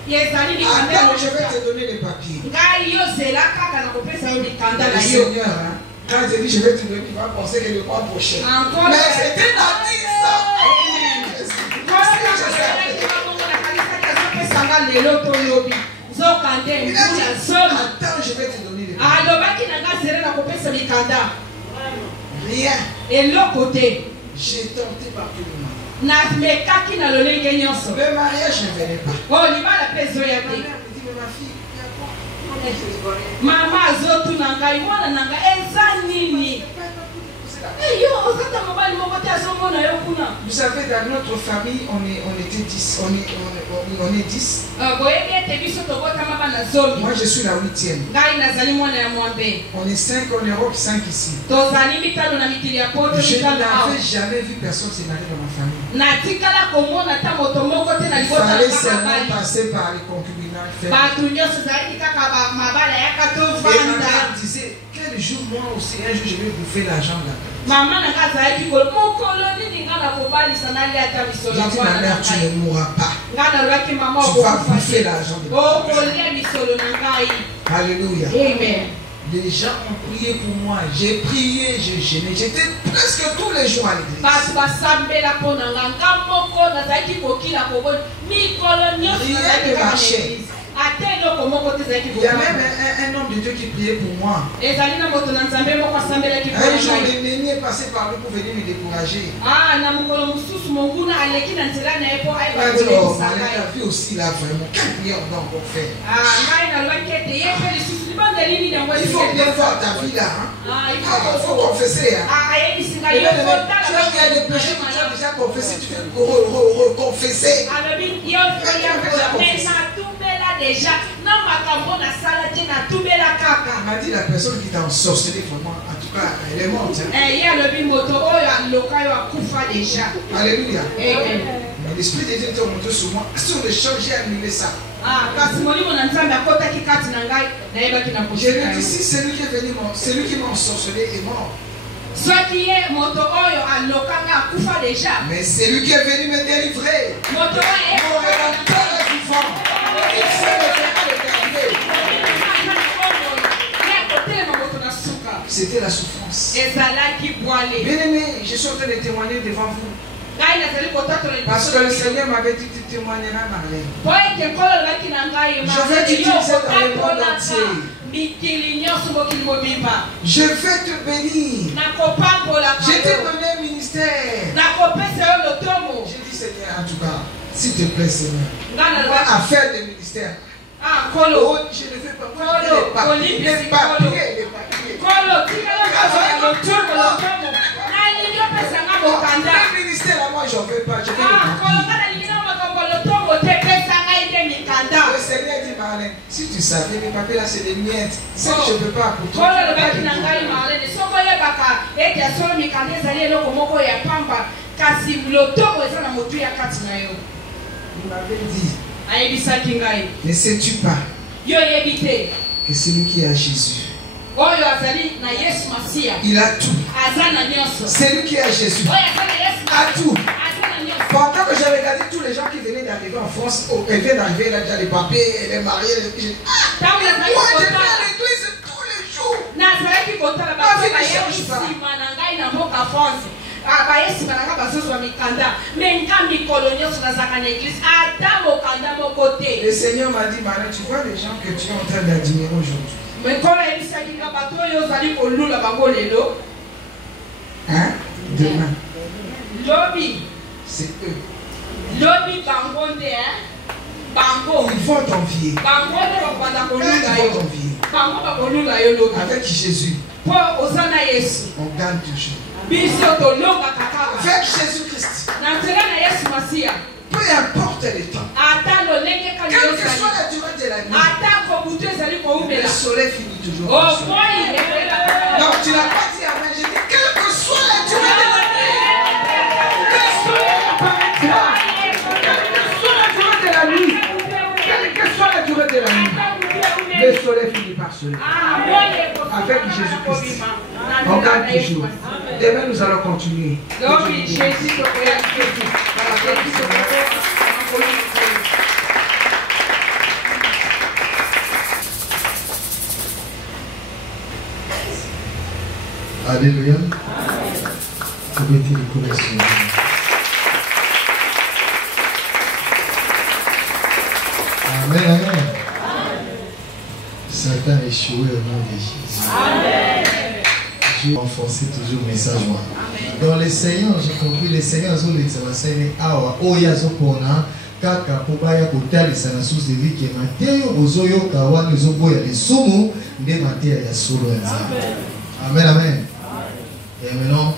Attends, je vais te donner les papiers. Le Seigneur, hein, quand il dit je vais te donner, tu vas penser que le mois prochain. Mais c'était dans 10 ans. Il a dit, attends, je vais te donner les papiers. Rien. Et l'autre côté, J'ai tenté par tous les moyens. le mariage ne venait pas. Oh, il va la peso ya Ma te. mère me dit, mais ma fille, il y a quoi? On est chez les oreilles. Mama azotu nanga iwana nanga eza nini? Eh yo, okata mobali moko te azomona yo kuna. Vous savez, dans notre famille, on était 10. On est 10. Boyebi ete biso tobotama bana zomi. Moi, je suis la 8e. Ngai nazali mwana ya mwambe. On est 5 en Europe, 5 ici. Tozali mitano na mikili ya poto Je mitano awa. n'avais jamais vu personne se marier dans ma famille. Natikala komona ta moto moko te na Il libota fallait na seulement bali. passer par les concubinages. Bato nyonso ezalaki kaka mabala yaka Et ma tovanda. mère disait, quel jour moi aussi, un jour je vais bouffer l'argent là. Mama nanga azalaki kolo mokolo nini nga na kobalisa nalia ata misolo J'ai ya dit, mwana ma na mère, tu ngai. ne mourras pas. Nga nalobaki mama Tu vas bouffer l'argent de moi. okolia misolo na ngai. Alléluia. Amen. Les gens ont prié pour moi. J'ai prié, j'ai gêné. J'étais presque tous les jours à l'église. Bato basambela mpo na nga nga moko nazalaki kokila koboni mikolo nyonso Rien nazalaki ne kaka na marchait. église. Ate eloko moko te ezalaki Il y a kokila. même un homme de Dieu qui priait pour moi. ezali na moto na nzambe moko asambelaki mpo Un na jour, ngai. l'ennemi est passé par lui pour venir me décourager. Na mokolo mosusu monguna aleki na nzela na ye mpo Il ayeba m'a dit, oh, kolekisa Marie, ngai. ta vie aussi là, vraiment. Quelle prière on doit encore faire? Ngai nalobaki ete ye mpe lisusu libanda nini yango Il faut bien voir ta vie là. Hein? Il faut confesser. Hein? ayebisi Et ngai bien, tu as des péchés que tu as déjà confessés, tu veux reconfesser. alobi yo natumbela deja na makambo nasala te natumbela Il kaka. m'a dit, la personne qui t'a ensorcelé, vraiment, en tout cas, elle est morte. Hein? Ye alobi moto oyo aloka yo akufa deja. Alléluia. Amen. Mais l'Esprit de Dieu était monté sur moi. Si on le change, j'ai annulé ça. kasi molimo na nzambe akotaki kati na ngai nayebaki na Je lui ai koshika dit, si celui qui est venu, celui qui m'a ensorcelé est mort. soki ye moto oyo aloka nga akufa deja. Mais celui qui est venu me délivrer, moto mon oyo rédempteur est vivant. Il sait me faire l'éternité. C'était la souffrance. ezalaki bwale. Bien aimé, je suis en train de témoigner devant vous. ngai nazali kotatola Parce que le Seigneur m'avait dit, tu témoigneras Marlène. po ete nkolo alobaki na ngai Je vais t'utiliser dans le monde entier. mikili nyonso mokili mobimba Je vais te bénir. nakopambolaka Je t'ai yo donné un ministère. nakopesa yo lotomo. J'ai dit, Seigneur, en tout cas, s'il te plaît, Seigneur, ngai nalobaki affaire de ministère. nkolo Oh, je ne veux pas. Moi, les papiers. nkolo tikala lotomo nalingi opesanga mokanda. Le ministère, là, moi, j'en veux pas. Je veux le nkolo papier. nga nalingi na makambo lotomo te pesa ngai nde mikanda. Le Seigneur dit, Marlène, si tu savais, les papiers là, c'est des miettes. Ça, je ne peux pas pour toi. nkolo alobaki na ngai Marlene soki oyebaka ete solo mikanda ezali eloko moko ya pamba kasi lotomo eza na motu ya kati na yo. Il m'avait dit, ayebisaki ngai ne sais-tu pas yo oyebi te que celui qui a Jésus, oyo azali na yesu masiya il a tout. aza na nyonso. Celui qui a Jésus oyo aza na yesu a tout. aza na nyonso. Pendant que j'ai regardé tous les gens qui venaient d'arriver en France, elle vient d'arriver, là, déjà les papiers, elle est mariée. J'ai dit, ntango nazalaki moi, je vais kotala à l'église tous les jours. nazalaki kotala Ah, bato vie ne baye change pas. nsima na ngai na mboka france baye nsima na ngai bazozwa mikanda me nga mikolo nyonso nazalaka na eglise ata mokanda moko te. Le Seigneur m'a dit, Marie, tu vois les gens que tu es en train d'admirer aujourd'hui. me nkolo ayebisaki nga bato oyo ozali kolula bango lelo Hein? Demain, lobi c'est eux. lobi bango nde bango Ils vont t'envier. bango nde bakwanda Quand kolula ils vont yo t'envier. bango bakolula yo lobi Avec Jésus, mpo oza na yesu on gagne toujours. biso tolongaka kaka Avec Jésus-Christ, na nzela na yesu masiya peu importe le temps, ata lolenge kani quelle que ozali soit la durée de la nuit, ata kobutu ezali le koumela soleil finit toujours. par se lever. omoi ebelaka. Donc tu n'as pas dit amen, j'ai dit, quelle que soit la durée de la nuit, le soleil apparaîtra. Quelle que soit la durée de la nuit, quelle que soit la durée de la nuit, le soleil finit par se lever. Avec Jésus-Christ, on gagne toujours. Demain, nous allons continuer. Donc, Jésus te Alléluia. Mettez les connexions. Amen, amen. Satan a échoué au nom de Jésus. Dieu renforcer toujours le message. Dans le Seigneur, j'ai compris, le Seigneur a dit awa oya zopona kaka pobaya kotalisa na source de vie que mateyo bozoyo kawana zoboya les sumu nde mateya ya solo ya Nzambe. Amen, amen. Et maintenant